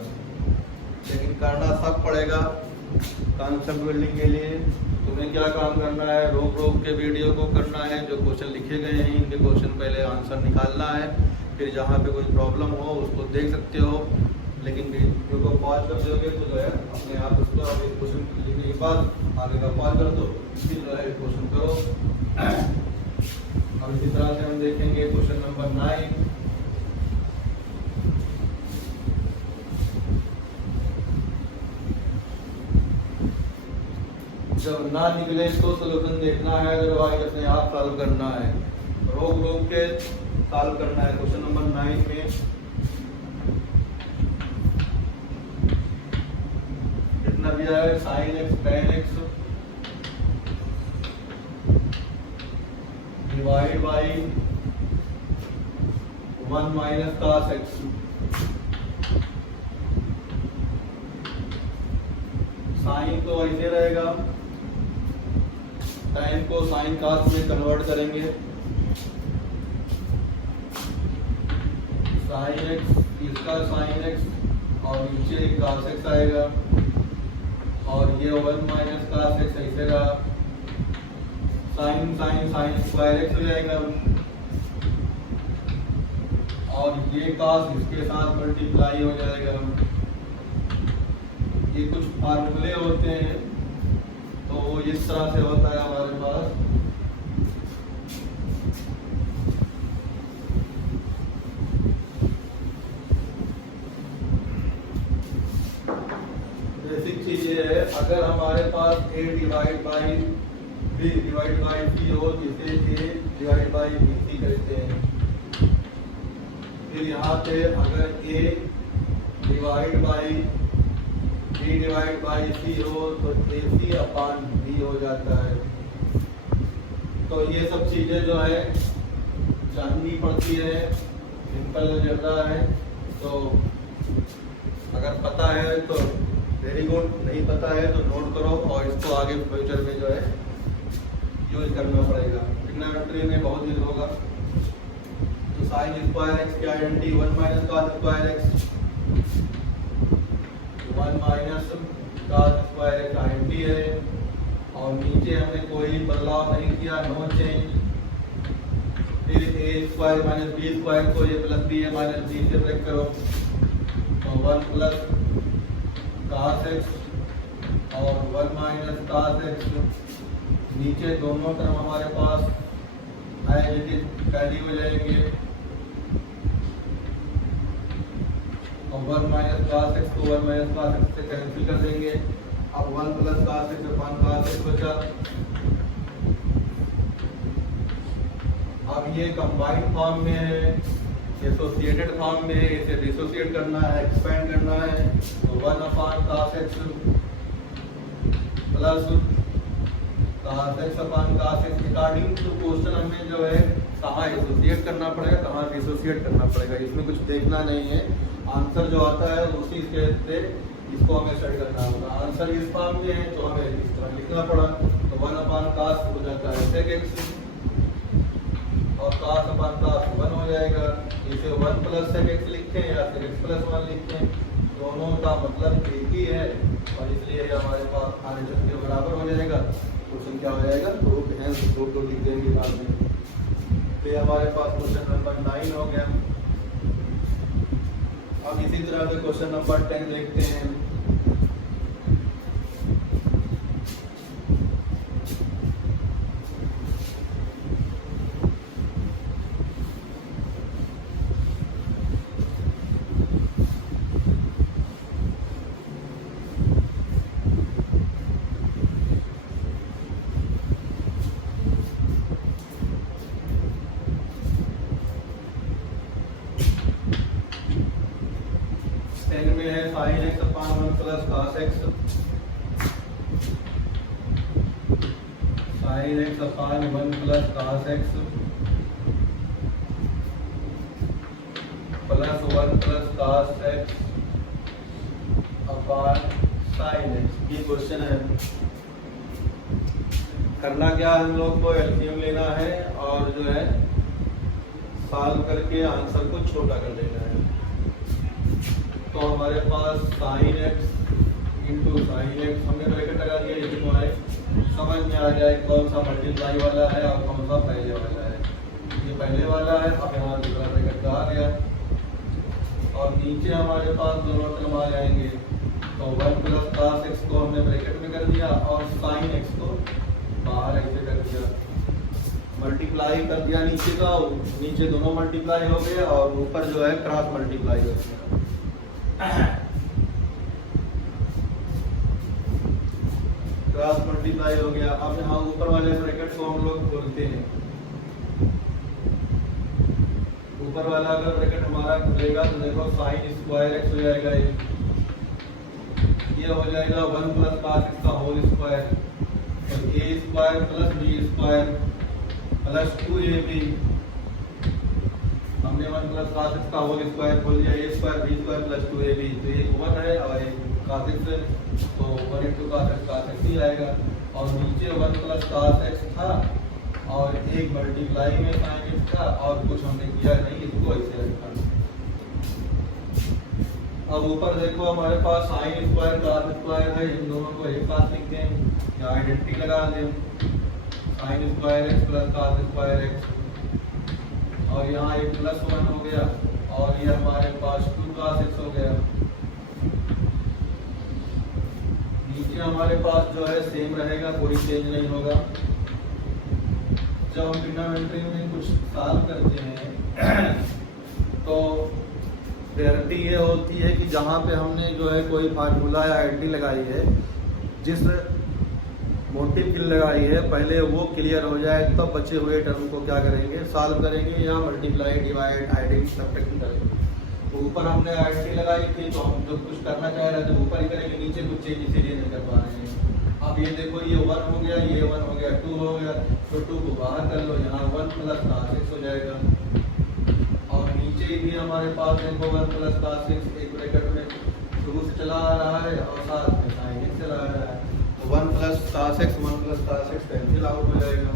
लेकिन करना सब पड़ेगा कॉन्सेप्ट बिल्डिंग के लिए। तुम्हें क्या काम करना है, रोक रोक के वीडियो को करना है, जो क्वेश्चन लिखे गए हैं इनके क्वेश्चन पहले आंसर निकालना है, फिर जहाँ पे कोई प्रॉब्लम हो उसको देख सकते हो, लेकिन वीडियो को पॉज कर दोगे तो जो है अपने आप उसको अभी क्वेश्चन लिखने के बाद आगे का पॉज कर दो, फिर जो है क्वेश्चन करो। अब इसी तरह से हम देखेंगे क्वेश्चन नंबर 9। जब ना निकले तो सोल्यूशन देखना है, अदरवाइज अपने आप सॉल्व करना है, रोक रोक के सॉल्व करना है। क्वेश्चन नंबर 9 में कितना दिया है, sine x tan x divide by 1 minus cos x. Sine तो ऐसे रहेगा, टाइम को साइन cos में कन्वर्ट करेंगे, साइन एक्स इसका साइन एक्स और नीचे cos एक्स आएगा, और ये 1 माइनस cos एक्स ऐसे रहा, sine sine sine square x हो जाएगा, और ये cos इसके साथ मल्टीप्लाई हो जाएगा। ये कुछ फार्मूले होते हैं तो वो इस तरह से होता है हमारे पास। बेसिक चीज ये है, अगर हमारे पास a divide by b divide by c हो, जिसे a डिवाइड बाई bc कहते हैं। फिर यहाँ पे अगर a divide by b divide by c हो तो ac अपान b हो जाता है। तो ये सब चीजें जो है जाननी पड़ती है, सिंपल अलजेब्रा है, तो अगर पता है तो वेरी गुड, नहीं पता है तो नोट करो और इसको आगे फ्यूचर में जो है यूज करना पड़ेगा। ट्रिग्नोमेट्री में बहुत यूज होगा। तो साइन स्क्वायर एक्स की identity 1 minus cos square x, 1 minus cos square x identity है, और नीचे हमने कोई बदलाव नहीं किया, नो चेंज। फिर a square minus b square को a plus b minus b से ब्रेक करो, तो 1 प्लस cos एक्स और 1 माइनस cos एक्स। नीचे दोनों टर्म हमारे पास कैरी हो जाएंगे, और 1 माइनस cos एक्स को 1 माइनस cos एक्स से कैंसिल कर देंगे। अब 1 plus cos x upon cos x बचा। अब ये कंबाइंड फॉर्म में है, एसोसिएटेड फॉर्म में है, इसे डिसोसिएट करना है, एक्सपेंड करना है, तो 1 upon cos x plus cos x upon cos x. According to question हमें जो है कहाँ एसोसिएट करना पड़ेगा, कहाँ डिसोसिएट करना पड़ेगा, इसमें कुछ देखना नहीं है। आंसर जो आता है उसी के से इसको हमें सेट करना होगा। आंसर इस फॉर्म में है तो हमें इस तरह लिखना पड़ा, तो 1 अपान cos हो जाता है sec x, और cos अपान cos 1 हो जाएगा। इसे 1 प्लस sec x लिखें या sec x प्लस 1 लिखें, दोनों का मतलब एक ही है, और इसलिए हमारे पास RHS के बराबर हो जाएगा। क्वेश्चन क्या हो जाएगा, प्रूफ है, प्रूफ तो लिख देंगे बाद में। तो हमारे पास क्वेश्चन नंबर 9 हो गया। अब इसी तरह से क्वेश्चन नंबर 10 देखते हैं। Sine x upon 1 plus cos x, sine x upon 1 plus cos x plus 1 plus cos x upon sine x. ये क्वेश्चन है। करना क्या है, हम लोग को एलसीएम लेना है और जो है सॉल्व करके आंसर को छोटा कर देना है। तो हमारे पास sine x into sine x, हमने ब्रैकेट लगा दिया, यदि हमारे समझ में आ जाए कौन सा मल्टीप्लाई वाला है और कौन सा पहले वाला है। ये पहले वाला है, अब यहाँ दूसरा ब्रैकेट आ गया और नीचे हमारे पास दोनों टर्म आ जाएंगे। तो 1 प्लस कॉस एक्स को हमने ब्रैकेट में कर दिया और साइन एक्स को बाहर ऐसे कर दिया, मल्टीप्लाई कर दिया नीचे का, नीचे दोनों मल्टीप्लाई हो गए और ऊपर जो है क्रॉस मल्टीप्लाई हो गया। क्रॉस मल्टीप्लाई हो गया। अब यहाँ ऊपर वाले ब्रैकेट को हम लोग खोलते हैं। ऊपर वाला अगर ब्रैकेट हमारा खुलेगा तो देखो साइन स्क्वायर एक्स हो जाएगा, ये हो जाएगा 1 प्लस कॉस एक्स का whole square, a square plus b square plus 2ab। हमने 1 प्लस कॉस एक्स का होल स्क्वायर खोल दिया, a square b square plus 2ab। तो ये 1 है और एक कॉस एक्स है, तो 1 इंटू कॉस एक्स ही आएगा। और नीचे 1 प्लस कॉस एक्स था और एक मल्टीप्लाई में साइन एक्स था और कुछ हमने किया नहीं, इसको ऐसे रखा। अब ऊपर देखो हमारे पास साइन स्क्वायर कॉस स्क्वायर है, इन दोनों को एक साथ लिखते हैं या आइडेंटिटी लगा दें, sign square x plus cos square x और यहाँ एक प्लस 1 हो गया और ये हमारे पास 2 कॉस एक्स हो गया। नीचे हमारे पास जो है सेम रहेगा, कोई चेंज नहीं होगा। जब हम ट्रिग्नोमेट्री में कुछ सॉल्व करते हैं तो प्रायोरिटी ये होती है कि जहाँ पे हमने जो है कोई फार्मूला या आइडेंटिटी लगाई है, जिस मोटिव की लगाई है, पहले वो क्लियर हो जाए तब तो बचे हुए टर्म को क्या करेंगे, सॉल्व करेंगे या मल्टीप्लाई डिवाइड आइडेंटिटी सब्ट्रैक्ट करेंगे। तो ऊपर हमने आइडेंटिटी लगाई थी तो हम जो कुछ करना चाह रहे थे ऊपर ही करेंगे, नीचे कुछ चेंज इसीलिए नहीं कर पा रहे हैं। अब ये देखो ये 1 हो गया, ये 1 हो गया, 2 हो गया, तो 2 को बाहर कर लो, यहाँ 1 प्लस कॉस एक्स हो जाएगा। और नीचे भी हमारे पास देखो 1 प्लस कॉस एक्स एक ब्रैकेट में शुरू से चला आ रहा है और साथ में साइन एक्स चला आ रहा है, तो 1 plus cos x 1 plus cos x cancel out हो जाएगा।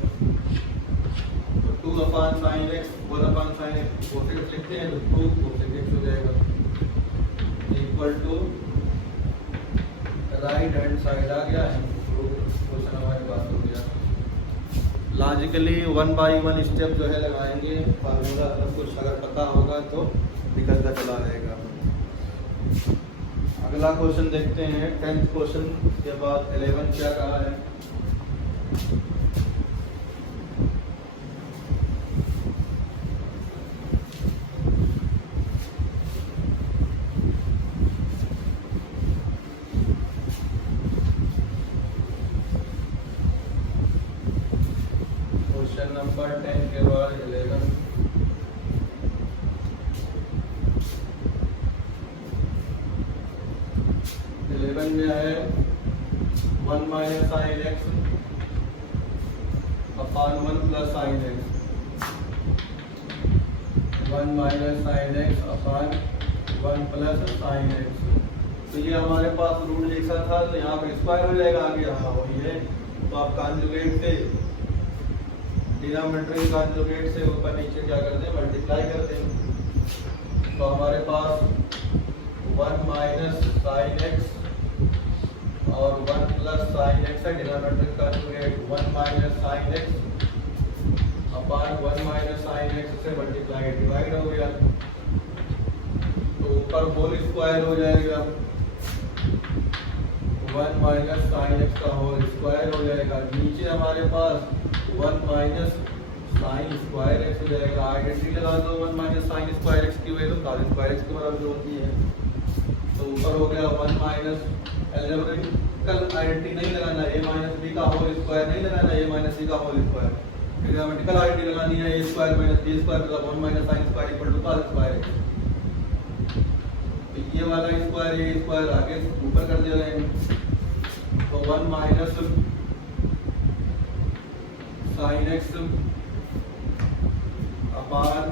तो 2 upon sine x 1 upon sine x cosec लिखते हैं तो 2 कोसेक एक्स हो जाएगा equal to right hand side आ गया है। क्वेश्चन हमारे पास हो गया। लॉजिकली 1 बाई 1 स्टेप जो है लगाएंगे, फार्मूला सब कुछ अगर पता होगा तो निकलता चला रहेगा। अगला क्वेश्चन देखते हैं 10th क्वेश्चन के बाद 11 क्या कहा है। क्वेश्चन नंबर 10 के बाद 11 में है 1 minus sine x upon 1 plus sine x, 1 minus sine x upon 1 plus sine x. तो ये हमारे पास रूट जैसा था, तो यहाँ पर स्क्वायर हो जाएगा आगे, हाँ वही है। तो आप कॉन्जुगेट से डिनोमिनेटर कॉन्जुगेट से ऊपर नीचे क्या करते हैं, मल्टीप्लाई करते हैं। तो हमारे पास 1 माइनस साइन एक्स और 1 प्लस साइन एक्स है, denominator conjugate 1 minus sine x upon 1 minus sine x से मल्टीप्लाई डिवाइड हो गया, तो ऊपर होल स्क्वायर हो जाएगा, 1 माइनस साइन एक्स का होल स्क्वायर हो जाएगा। नीचे हमारे पास 1 माइनस साइन स्क्वायर एक्स हो जाएगा। आइडेंटिटी लगा दो 1 माइनस साइन स्क्वायर एक्स की वैल्यू कॉस स्क्वायर एक्स के बराबर होती है। तो ऊपर हो गया 1 माइनस अलजेब्रिकल आइडेंटिटी नहीं लगाना, a माइनस बी का होल स्क्वायर नहीं लगाना, a माइनस सी का होल स्क्वायर। ट्रिग्नोमेट्रिकल आइडेंटिटी लगानी है a square minus b square मतलब 1 minus sine square equal to cos square x. तो ये वाला स्क्वायर ये स्क्वायर आगे ऊपर कर दे रहे हैं, तो 1 minus sine x upon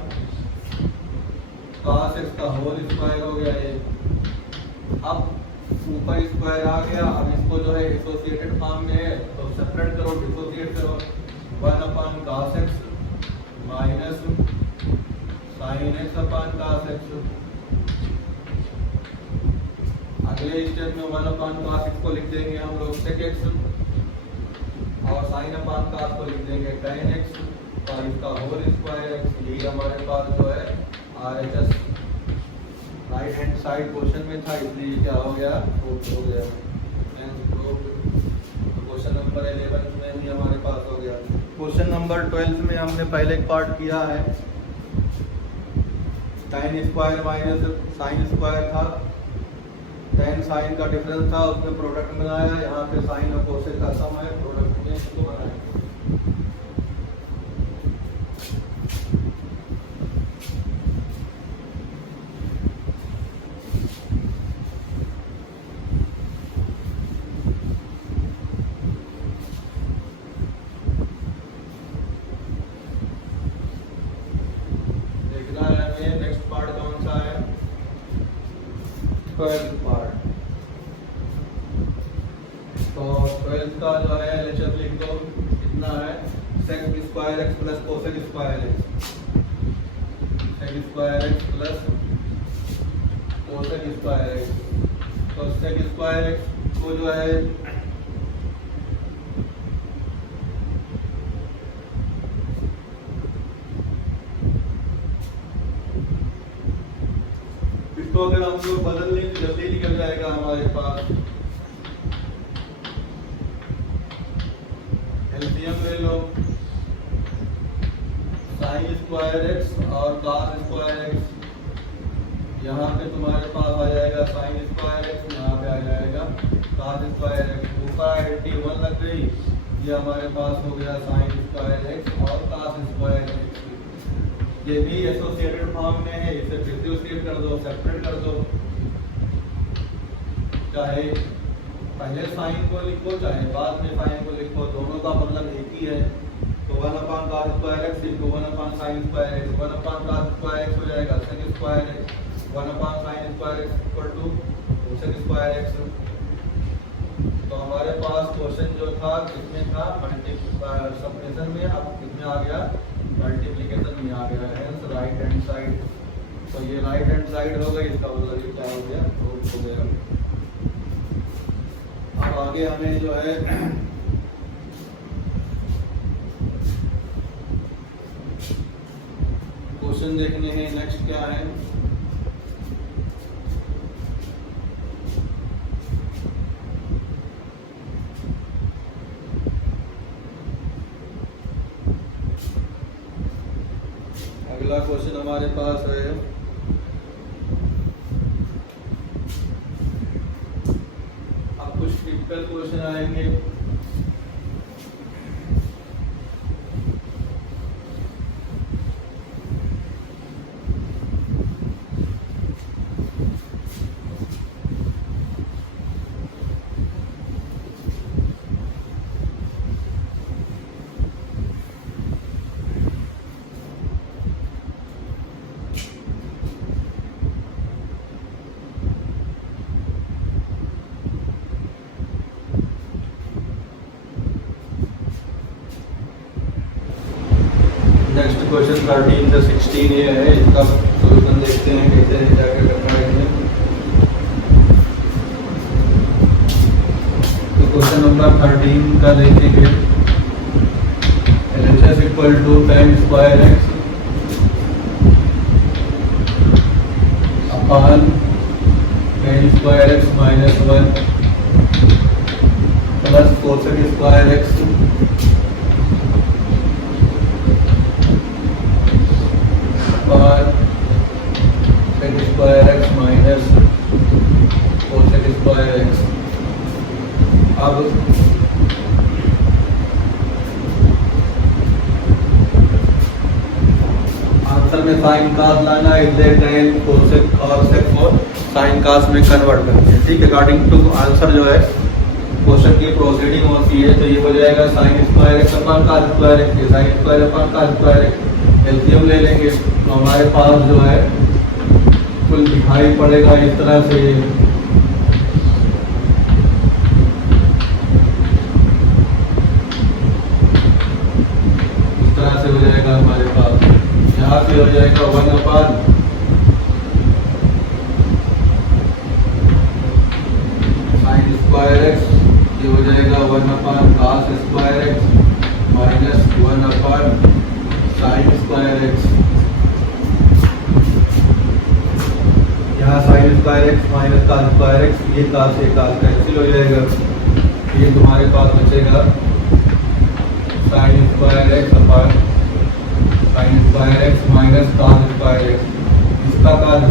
cos x का होल स्क्वायर हो गया ये। अब ऊपर स्क्वायर आ गया, अब इसको जो है एसोसिएटेड फॉर्म में है तो सेपरेट करो, डिसोसिएट करो। 1 upon cos x minus sine x upon cos x। अगले स्टेप में 1 अपान cos x को लिख देंगे हम लोग sec x, और साइन अपान cos को लिख देंगे tan x, और इसका होल स्क्वायर x। यही हमारे पास जो है RHS right hand side question में था, इसलिए क्या हो गया, हो गया। क्वेश्चन नंबर 11 में भी हमारे पास हो गया। क्वेश्चन नंबर 12 में हमने पहले पार्ट किया है, tan square minus sine square था, tan साइन का डिफरेंस था, उसमें प्रोडक्ट बनाया। यहाँ पे साइन और कोसेक का सम है, प्रोडक्ट में इसको बनाया। नेक्स्ट पार्ट कौन सा है, 12th पार्ट। तो 12th का जो है लेक्चर लिख दो, कितना है, sec square x plus cosec square x, sec square x plus cosec square x। तो sec स्क्वायर x को जो है तो अगर हम लोग बदल लें तो जल्दी निकल जाएगा हमारे पास। एलसीएम ले लो, साइन स्क्वायर एक्स और cos स्क्वायर एक्स। यहाँ पे तुम्हारे पास आ जाएगा साइन स्क्वायर एक्स, यहाँ पे आ जाएगा cos स्क्वायर एक्स। ऊपर आइडेंटिटी 1 लग गई, ये हमारे पास हो गया साइन स्क्वायर एक्स और cos स्क्वायर एक्स। ये भी एसोसिएटेड फॉर्म में है, इसे डिसोसिएट कर दो, सेपरेट कर दो। चाहे पहले साइन को लिखो चाहे बाद में साइन को लिखो, दोनों का मतलब एक ही है। तो 1 upon cos square x into 1 upon sine square x, 1 upon cos square x हो जाएगा sec square x, 1 upon sine square x equal to sec square x. तो हमारे पास क्वेश्चन जो था कितने था, सब्ट्रैक्शन में, अब कितने आ गया, मल्टीप्लिकेशन में आ गया है, राइट हैंड साइड। तो ये राइट हैंड साइड हो गई, इसका मतलब ये क्या हो गया, रूट हो गया। अब आगे हमें जो है क्वेश्चन देखने हैं। नेक्स्ट क्या है, अगला क्वेश्चन हमारे पास है अब कुछ टिपिकल क्वेश्चन आएंगे। नेक्स्ट क्वेश्चन 13 से 16 ये है, इसका सॉल्यूशन देखते हैं कैसे जाकर करना है। तो क्वेश्चन नंबर 13 का देखेंगे, LHS equal to tan square x upon tan square x minus 1 plus cosec square x sec square x minus cosec square x. अब आंसर आंसर में साइन कास लाना है, एग्जैक्ट टेन कोसेक और सेक को साइन कास में कन्वर्ट करते हैं। ठीक है, अकॉर्डिंग टू आंसर जो है क्वेश्चन की प्रोसीडिंग होती है। तो ये हो जाएगा साइन स्क्वायर एक्स अपन का square x, sine square upon का स्क्वायर एक्स, एलसीएम ले लेंगे तो हमारे पास जो है कुल दिखाई पड़ेगा इस तरह से। इस तरह से हो जाएगा हमारे पास, यहाँ से हो जाएगा 1/, साइन स्क्वायर एक्स, ये हो जाएगा 1/cos square x minus 1/sin square x. यहाँ sine square x minus cos square x, ये cos से cos कैंसिल हो जाएगा। ये तुम्हारे पास बचेगा sine square x upon sine square x minus cos square x. इसका cos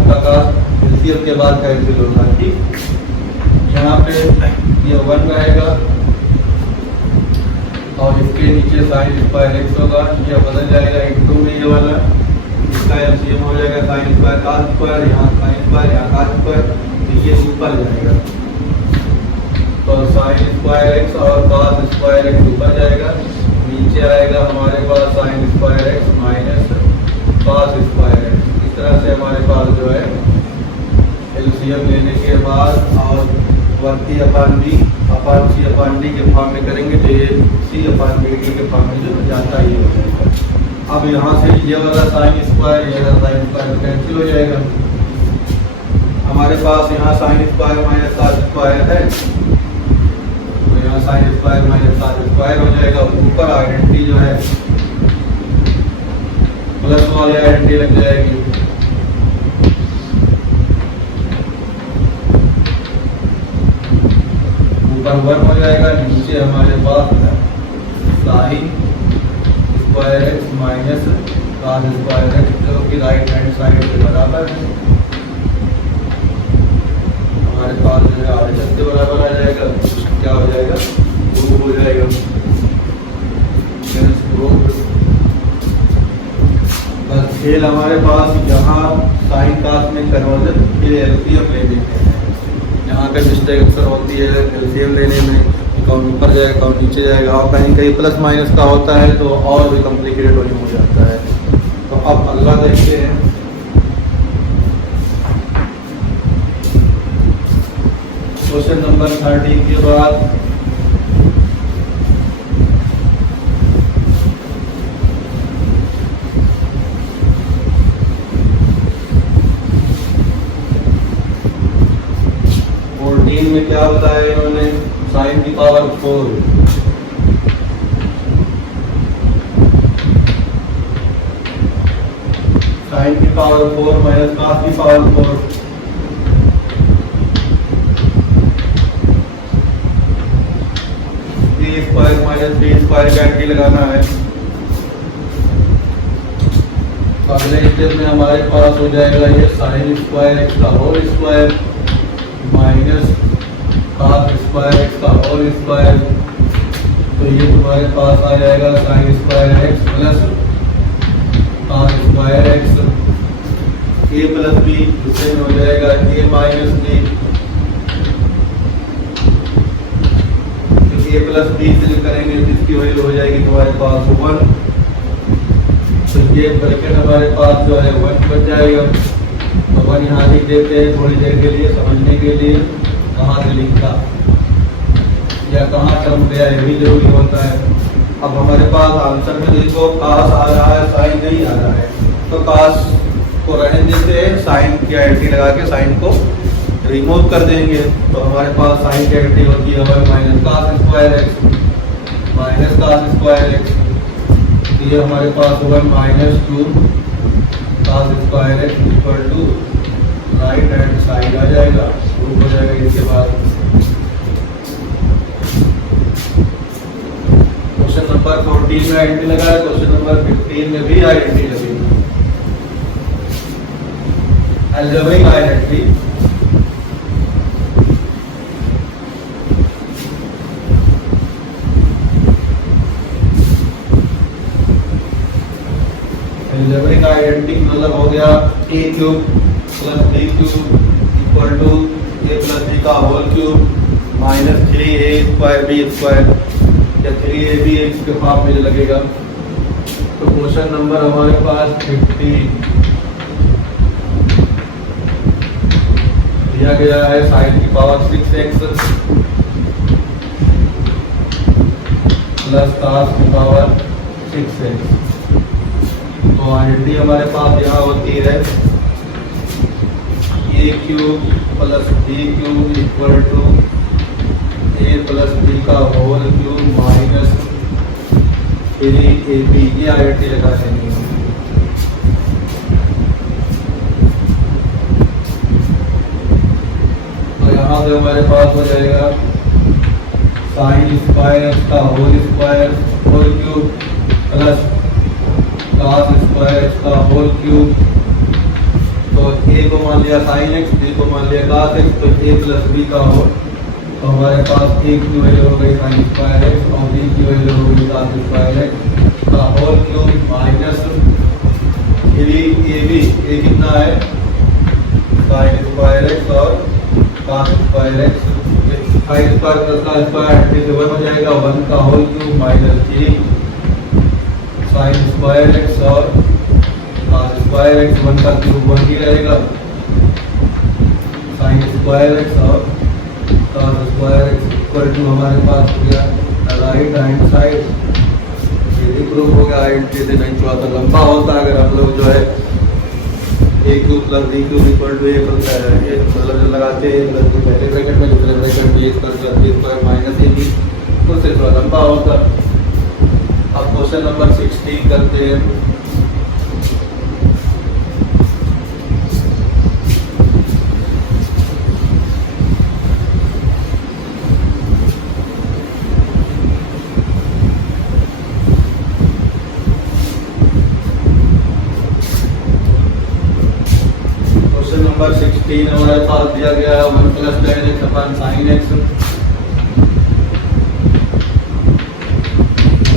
एलसीएम के बाद कैंसिल होगा। ठीक, यहाँ पे ये 1 रहेगा और इसके नीचे साइन स्क्वायर एक्स होगा, ये बदल जाएगा इंटू में ये वाला, इसका एलसीएम हो जाएगा साइन स्क्वायर cos स्क्वायर, यहाँ साइन स्क्वायर यहाँ cos स्क्वायर, तो ये ऊपर जाएगा। तो साइन स्क्वायर एक्स और cos स्क्वायर एक्स ऊपर जाएगा, नीचे आएगा हमारे पास sine square x minus cos square x. इस तरह से हमारे पास जो है एलसीएम लेने के बाद और 1/b अपन c/d के फॉर्म में करेंगे तो ये c/dt के फॉर्म में जो जाता ही हो जाएगा। अब यहाँ से ये वाला साइन स्क्वायर ये वाला साइन स्क्वायर कैंसिल हो जाएगा। हमारे पास यहाँ sine square minus cos square है, तो यहाँ sine square minus cos square हो जाएगा। ऊपर आइडेंटिटी जो है प्लस वाली आइडेंटिटी लग जाएगी। ऊपर 1 हो जाएगा, नीचे हमारे पास sine square x minus cos square x जो कि राइट हैंड साइड के बराबर है। हमारे पास जो है RHS के बराबर आ जाएगा, क्या हो जाएगा, प्रूव हो जाएगा। बस खेल हमारे पास यहाँ साइन कास में कन्वर्जन के एलसीएम ले लेते हैं। यहाँ पे मिस्टेक अक्सर होती है एलसीएम लेने में, अकाउंट ऊपर जाएगा अकाउंट नीचे जाएगा, और कहीं कहीं प्लस माइनस का होता है तो और भी कॉम्प्लिकेटेड हो जाता है। तो अब अगला देखते हैं। क्वेश्चन नंबर 13 के बाद में क्या बताया इन्होंने, साइन की पावर 4, साइन की पावर 4 माइनस cos की power 4, b square minus b square का एंटी लगाना है। अगले स्टेप में हमारे पास हो जाएगा ये साइन स्क्वायर एक्स का whole square minus cos square x का होल स्क्वायर, तो ये तुम्हारे पास आ जाएगा sine square x plus cos square x, a plus b इससे हो जाएगा a माइनस b, तो a प्लस b से करेंगे जिसकी वैल्यू हो जाएगी तुम्हारे पास 1, तो ये ब्रैकेट हमारे पास जो है 1 बच जाएगा। तो 1 यहाँ लिख देते हैं थोड़ी देर के लिए समझने के लिए, कहाँ से लिखा या कहाँ टर्म गया ये भी जरूरी होता है। अब हमारे पास आंसर में देखो cos आ रहा है, साइन नहीं आ रहा है, तो cos को रहने देते हैं, साइन की आइडेंटिटी लगा के साइन को रिमूव कर देंगे। तो हमारे पास साइन की आइडेंटिटी होती है 1 minus cos square x minus cos square x, ये हमारे पास 1 minus 2 cos square x equal to right hand side आ जाएगा, प्रूफ हो जाएगा। इसके बाद क्वेश्चन नंबर 14 में आइडेंटिटी लगा है, क्वेश्चन नंबर 15 में भी आइडेंटिटी लगेगी, अलजेब्रिक आइडेंटिटी। अलजेब्रिक आइडेंटिटी मतलब मतलब हो गया a cube plus b cube equal to a plus b का whole cube minus 3a square b square या 3ab के पास मुझे लगेगा। तो क्वेश्चन नंबर हमारे पास 15 दिया गया है साइन की पावर 6x प्लस cos की पावर 6x। तो आइडेंटिटी हमारे पास यहाँ होती है a cube plus b cube equal to a plus b का होल क्यूब माइनस 3ab। ये आइडेंटिटी लगा देंगे। तो यहाँ से हमारे पास हो जाएगा साइन स्क्वायर एक्स का whole square whole cube plus cos square x का होल क्यूब। तो a को मान लिया साइन एक्स, b को मान लिया cos एक्स, तो a प्लस b का होल। तो हमारे पास a की वैल्यू हो गई साइन स्क्वायर एक्स और b की वैल्यू हो गई cos स्क्वायर एक्स का whole cube minus 3ab। a कितना है साइन स्क्वायर एक्स और cos square x. Sine square plus cos square 1 हो जाएगा, 1 का whole cube minus 3 sine square x और cos स्क्वायर एक्स 1 का क्यूब 1 ही रहेगा। साइन स्क्वायर एक्स और cos square x equal to हमारे पास हो गया राइट हैंड साइड। ये भी प्रूफ हो गया। आइडेंटिटी से नहीं थोड़ा सा लंबा होता है अगर हम लोग जो है a cube plus b cube equal to a मतलब लगाते हैं प्लस बी पहले ब्रैकेट में दूसरे bracket b square plus b square minus a b, तो उससे थोड़ा लंबा होता। अब क्वेश्चन नंबर 16 करते हैं। क्वेश्चन नंबर 16 हमारे पास दिया गया है 1 plus tan x upon sin x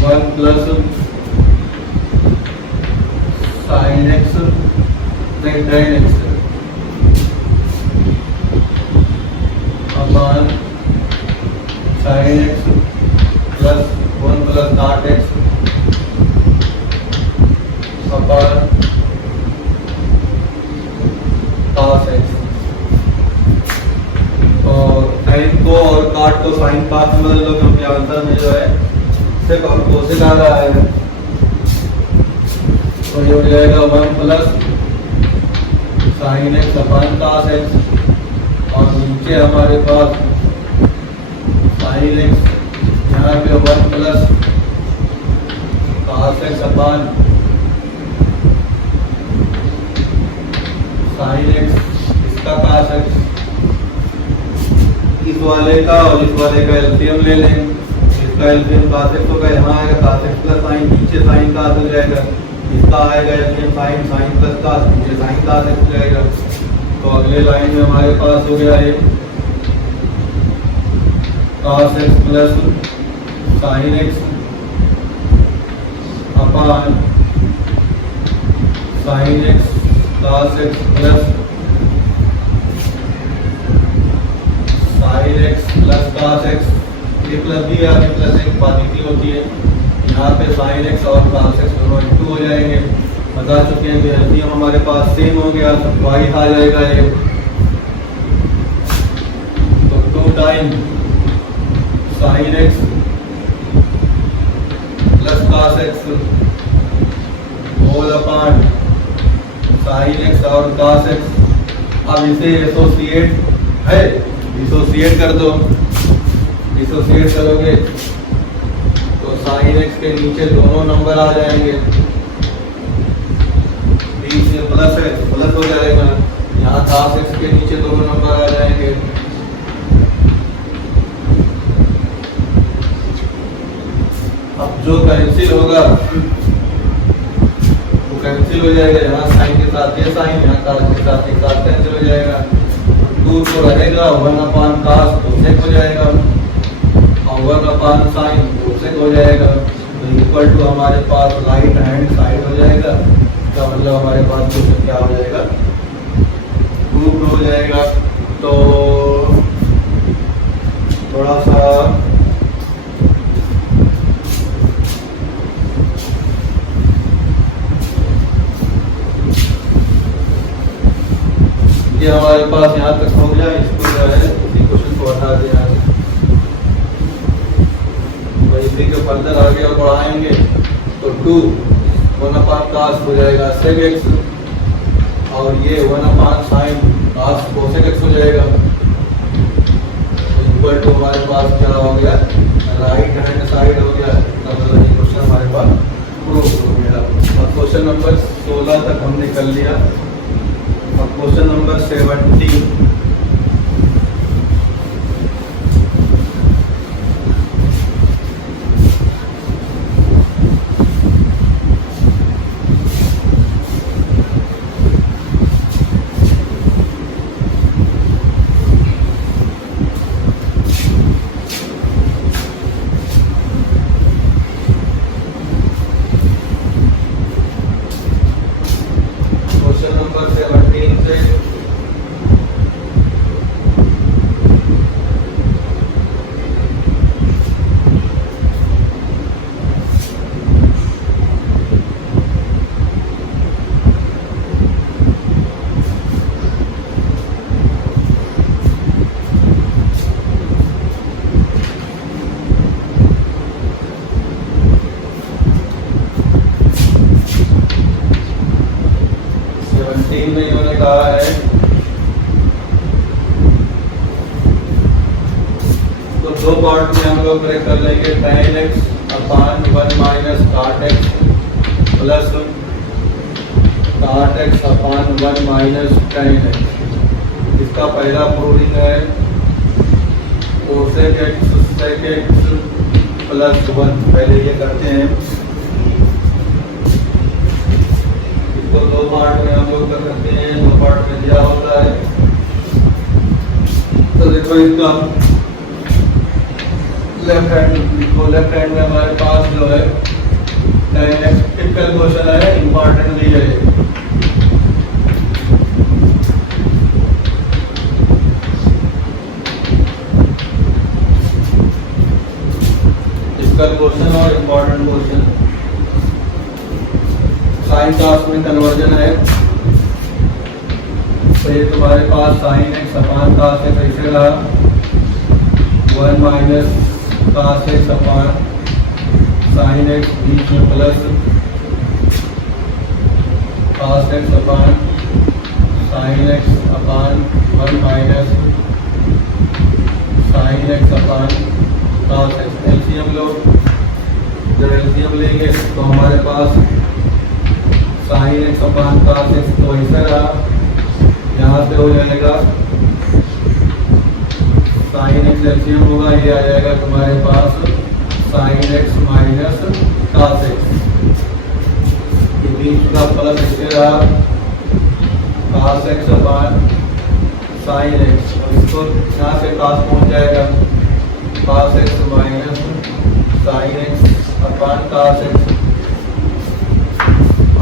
1 plus sine x नहीं tan x upon sine x plus 1 plus cot x upon cos x। और sin को और cot को साइन पास में बदल लो क्योंकि आंसर में जो है सिर्फ हमको सिखा रहा है। तो ये हो जाएगा 1 plus sine x upon cos x और नीचे हमारे पास साइन एक्स, यहाँ पे 1 plus cos x upon sine x इसका cos एक्स। इस वाले का और इस वाले का एलसीएम ले लें। इसका एलसीएम cos एक्स होगा, यहाँ आएगा cos एक्स प्लस साइन, नीचे साइन cos हो जाएगा। इसका आएगा LCM sine, sine plus cos, नीचे साइन cos एक्स हो जाएगा। तो अगले लाइन में हमारे पास हो गया है cos x plus sine x upon sine x cos x plus sine x plus cos x. A plus b या ए प्लस एक बात की होती है। यहाँ पे साइन एक्स और cos एक्स दोनों इंटू हो जाएंगे। बता चुके हैं कि एलसीएम हमारे पास सेम हो गया, तो ट्वाइस आ जाएगा ये। तो 2 time sine x plus cos x whole upon sine x और cos एक्स। अब इसे एसोसिएट है, डिसोसिएट कर दो। डिसोसिएट करोगे तो साइन एक्स के नीचे दोनों नंबर आ जाएंगे। बीच में प्लस है तो प्लस हो जाएगा, यहाँ cos एक्स के नीचे दोनों नंबर आ जाएंगे। अब जो कैंसिल होगा वो कैंसिल हो जाएगा। यहाँ साइन के साथ ये साइन, यहाँ cos के साथ एक साथ कैंसिल हो जाएगा। 2 तो रहेगा, 1 अपॉन cos कोसेक हो जाएगा और 1 अपॉन साइन कोसेक हो जाएगा। तो इक्वल टू हमारे पास राइट हैंड साइड हो जाएगा। इसका मतलब हमारे पास क्वेश्चन क्या हो जाएगा, प्रूफ हो जाएगा। तो थोड़ा सा ये हमारे पास यहाँ तक हो गया। इसको जो है इसी क्वेश्चन को हटा दिया है, तो इसी के फर्दर आगे और बढ़ाएंगे तो 2 1/cos हो जाएगा sec x, और ये 1/sin cos cosec x हो जाएगा। इक्वल टू हमारे पास क्या हो गया, राइट हैंड साइड हो गया। मतलब ये क्वेश्चन हमारे पास प्रूफ हो गया। अब क्वेश्चन नंबर 16 तक हमने कर लिया। अब क्वेश्चन नंबर 17, में इन्होंने कहा है तो दो पार्ट में हम लोग ब्रेक कर लेंगे। tan x/1 - cot x plus cot x/1 - tan x। इसका पहला प्रूविंग है cosec x sec x plus 1। पहले ये करते हैं, तो दो पार्ट में हम लोग कर सकते हैं। दो पार्ट में दिया होता है, तो देखो इसका लेफ्ट हैंड में हमारे पास जो है टिपिकल क्वेश्चन है, इंपॉर्टेंटली है। टिपिकल क्वेश्चन और इंपॉर्टेंट क्वेश्चन। साइन cos में कन्वर्जन है, तो ये तुम्हारे पास sin x/cos x ऐसे रहा 1 - cos x/sin x, बीच में plus cos x/sin x/1 - sin x/cos x। LCM लो, जब एलसीएम लेंगे तो हमारे पास sin x/cos x तो ऐसा रहा, यहाँ से हो जाएगा sin x एलसीएम होगा, ये आ जाएगा तुम्हारे पास sin x - cos x। ये बीच का प्लस इसके रहा cos x/sin x, और इसको यहाँ से cos पहुँच जाएगा cos x - sin x/cos x।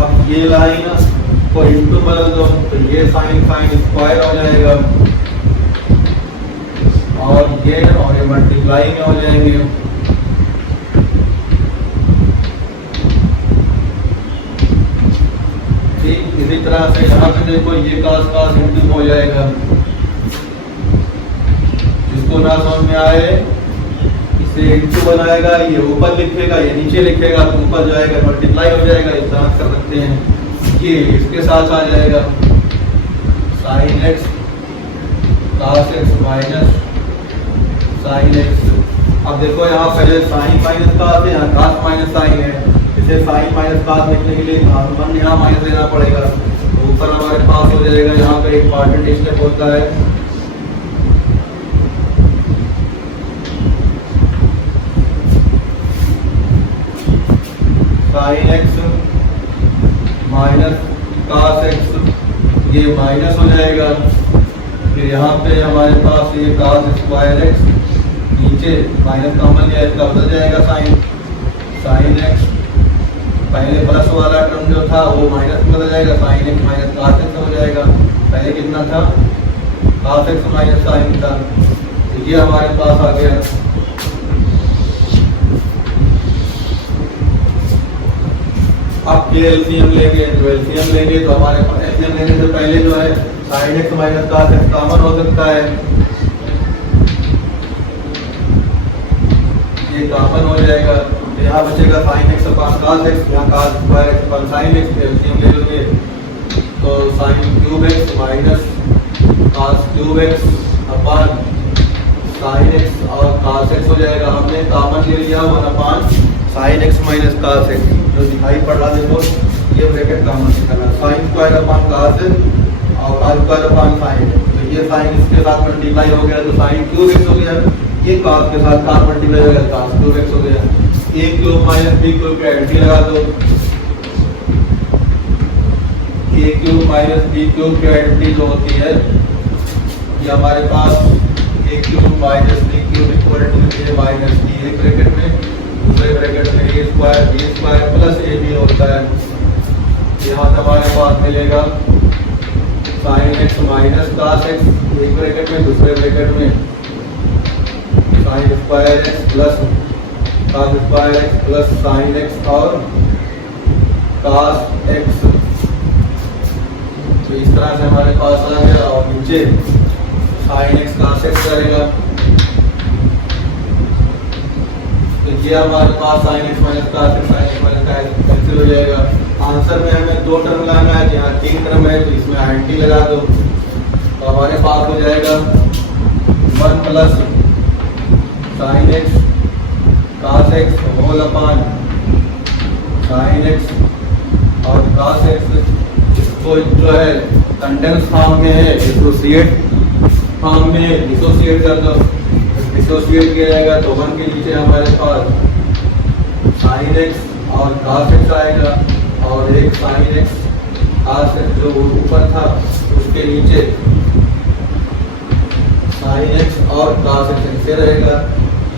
अब ये लाइन को इंटू बदल दो तो ये साइन स्क्वायर हो जाएगा, और ये मल्टीप्लाई में हो जाएंगे। ठीक इसी तरह से यहाँ पे देखो ये cos इंटू हो जाएगा। जिसको ना समझ में आए इसे इंटू बनाएगा, ये ऊपर लिखेगा, ये नीचे लिखेगा, तो ऊपर जाएगा मल्टीप्लाई हो जाएगा। इस तरह कर सकते हैं, ये इसके साथ आ जाएगा sin x cos x minus sin x। अब देखो यहाँ पहले sin माइनस cos है, यहाँ cos माइनस sin है, इसे sin माइनस cos लिखने के लिए यहाँ माइनस लेना पड़ेगा। तो ऊपर हमारे पास हो जाएगा, यहाँ पे इंपॉर्टेंट स्टेप होता है sin x minus cos x, ये माइनस हो जाएगा। फिर यहाँ पे हमारे पास ये cos स्क्वायर x, नीचे माइनस कॉमन लिया, इसका बदल जाएगा sin x पहले प्लस वाला टर्म जो था वो माइनस में बदल जाएगा, sign x minus cos x हो जाएगा। पहले कितना था, cos x माइनस साइन था, तो ये हमारे पास आ गया। अब ये एलसीएम लेंगे, तो एलसीएम लेंगे तो हमारे पास एलसीएम लेने से पहले जो है sine x minus cos x common हो सकता है, ये कॉमन हो जाएगा। तो यहाँ बचेगा sign x upon cos x, यहाँ cos square x upon sine x, LCM ले लोगे तो sine cube x minus cos cube x upon sine x और cos x हो जाएगा। हमने कॉमन ले लिया 1 upon sine x minus cos x, जो दिखाई पड़ रहा देखो ये ब्रैकेट कॉमन निकला, साइन स्क्वायर अपॉन cos और cos स्क्वायर अपॉन साइन, तो ये साइन इसके साथ मल्टीप्लाई हो गया तो साइन क्यूब एक्स हो गया, ये cos के साथ cos मल्टीप्लाई हो गया cos क्यूब एक्स हो गया। a cube minus b cube का एंटी लगा दो, a cube minus b cube की एंटी जो होती है ये हमारे पास a cube minus b cube equal to a minus b, एक ब्रैकेट में, दूसरे ब्रैकेट में a स्क्वायर प्लस ab होता है। यहाँ से हमारे पास मिलेगा sign x minus cos x, एक ब्रैकेट में, दूसरे ब्रैकेट में sign square x plus cos square x plus sine x और cos x, तो इस तरह से हमारे पास आ गया। और नीचे साइन एक्स cos x करेगा तो ये हमारे पास sine x minus cos x sine x minus cos x cancel हो जाएगा। आंसर में हमें 2 टर्म लाना है, यहाँ 3 टर्म है तो इसमें एंटी लगा दो, तो हमारे पास हो जाएगा 1 plus sine x cos x whole upon sine x और cos x, इसको जो है कंडेंस फॉर्म में है, डिसोसिएट फॉर्म में डिसोसिएट कर दो, डिसोसिएट किया जाएगा तो 1 के नीचे हमारे पास साइन एक्स और cos x आएगा और एक साइन एक्स cos x जो ऊपर था उसके नीचे साइन एक्स और cos x ऐसे रहेगा,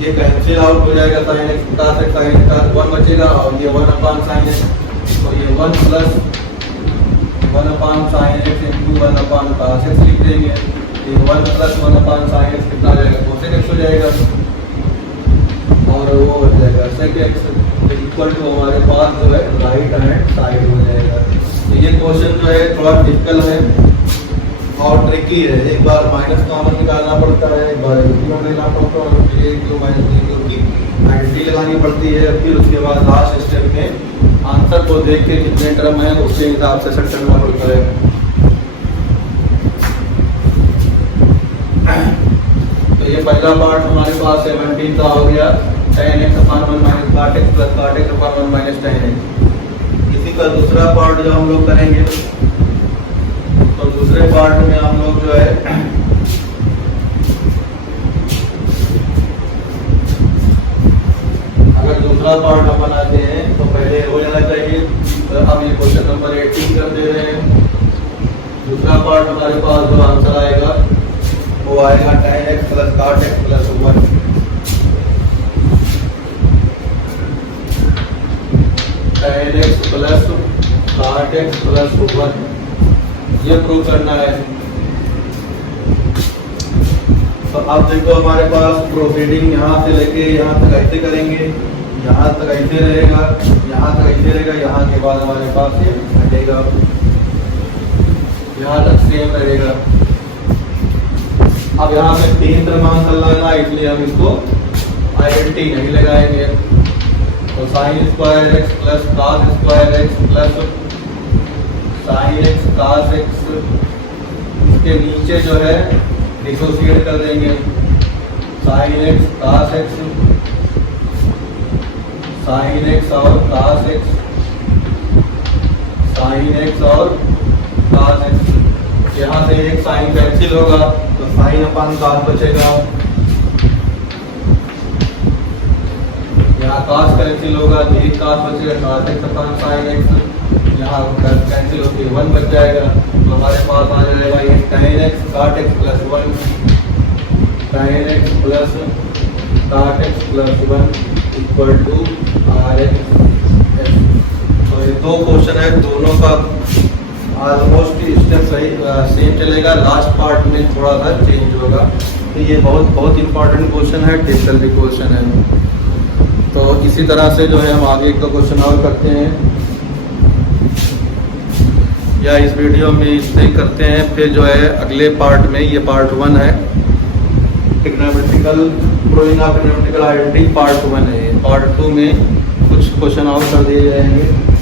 ये कैंसिल आउट हो जाएगा, sign x cos x sine x 1 बचेगा और ये 1 अपॉन साइन एक्स, तो ये 1 plus 1 upon sine x into 1 upon cos x लिख देंगे, ये 1 प्लस 1 अपॉन साइन एक्स कितना हो जाएगा, cos x हो जाएगा और वो हो जाएगा sec x इक्वल टू हमारे पास जो है राइट हैंड साइड हो जाएगा। तो ये क्वेश्चन जो है थोड़ा डिफिकल्ट है और ट्रिकी है, एक बार माइनस कॉमन निकालना पड़ता है, एक बार एलसीएम लेना पड़ता है, फिर a cube minus b cube की आइडेंटिटी लगानी पड़ती है, फिर उसके बाद लास्ट स्टेप में आंसर को देख के कितने टर्म है उसके हिसाब से सेट करना पड़ता है। तो ये पहला पार्ट हमारे पास 17 का हो गया, tan x upon 1 minus cot x plus cot x upon 1 minus tan x। इसी का दूसरा पार्ट जो हम लोग करेंगे, तो दूसरे पार्ट में हम लोग जो है अगर दूसरा पार्ट हम बनाते हैं तो पहले हो जाना चाहिए, तो अब ये क्वेश्चन नंबर 18 कर दे रहे हैं। दूसरा पार्ट हमारे पास जो आंसर आएगा वो आएगा tan x plus cot x plus 1, tan x plus cot x plus 1, ये प्रूव करना है। तो अब देखो हमारे पास प्रोसीडिंग यहाँ से लेके यहाँ तक ऐसे करेंगे, यहाँ तक ऐसे रहेगा, यहाँ तक ऐसे रहेगा, यहाँ के बाद हमारे पास ये हटेगा, यहाँ तक सेम रहेगा। अब यहाँ पे 3 टर्म आंसर लगाना है, इसलिए हम इसको आइडेंटिटी नहीं लगाएंगे, तो sine square x plus cos square x plus sine x cos x, इसके नीचे जो है डिसोसिएट कर देंगे, sign x cos x, sine x और cos एक्स, साइन एक्स और cos एक्स, यहाँ से एक साइन कैंसिल होगा तो साइन अपन cos बचेगा, यहाँ cos कैंसिल होगा तो एक cos बचेगा, cos x upon sine x, यहाँ कैंसिल होकर 1 बच जाएगा, तो हमारे पास आ जाएगा ये tan x cot x plus 1, tan x plus cot x plus 1 equal to r x। ये 2 क्वेश्चन है, दोनों का ऑलमोस्ट स्टेप सही सेम चलेगा, लास्ट पार्ट में थोड़ा सा चेंज होगा। तो ये बहुत इंपॉर्टेंट क्वेश्चन है, टिपिकल क्वेश्चन है। तो इसी तरह से जो है हम आगे का क्वेश्चन और करते हैं, या इस वीडियो में इतना ही करते हैं। फिर जो है अगले पार्ट में, ये पार्ट 1 है, trigonometrical proving of trigonometrical identity part 1 है। पार्ट 2 में कुछ क्वेश्चन और कर दिए जाएंगे।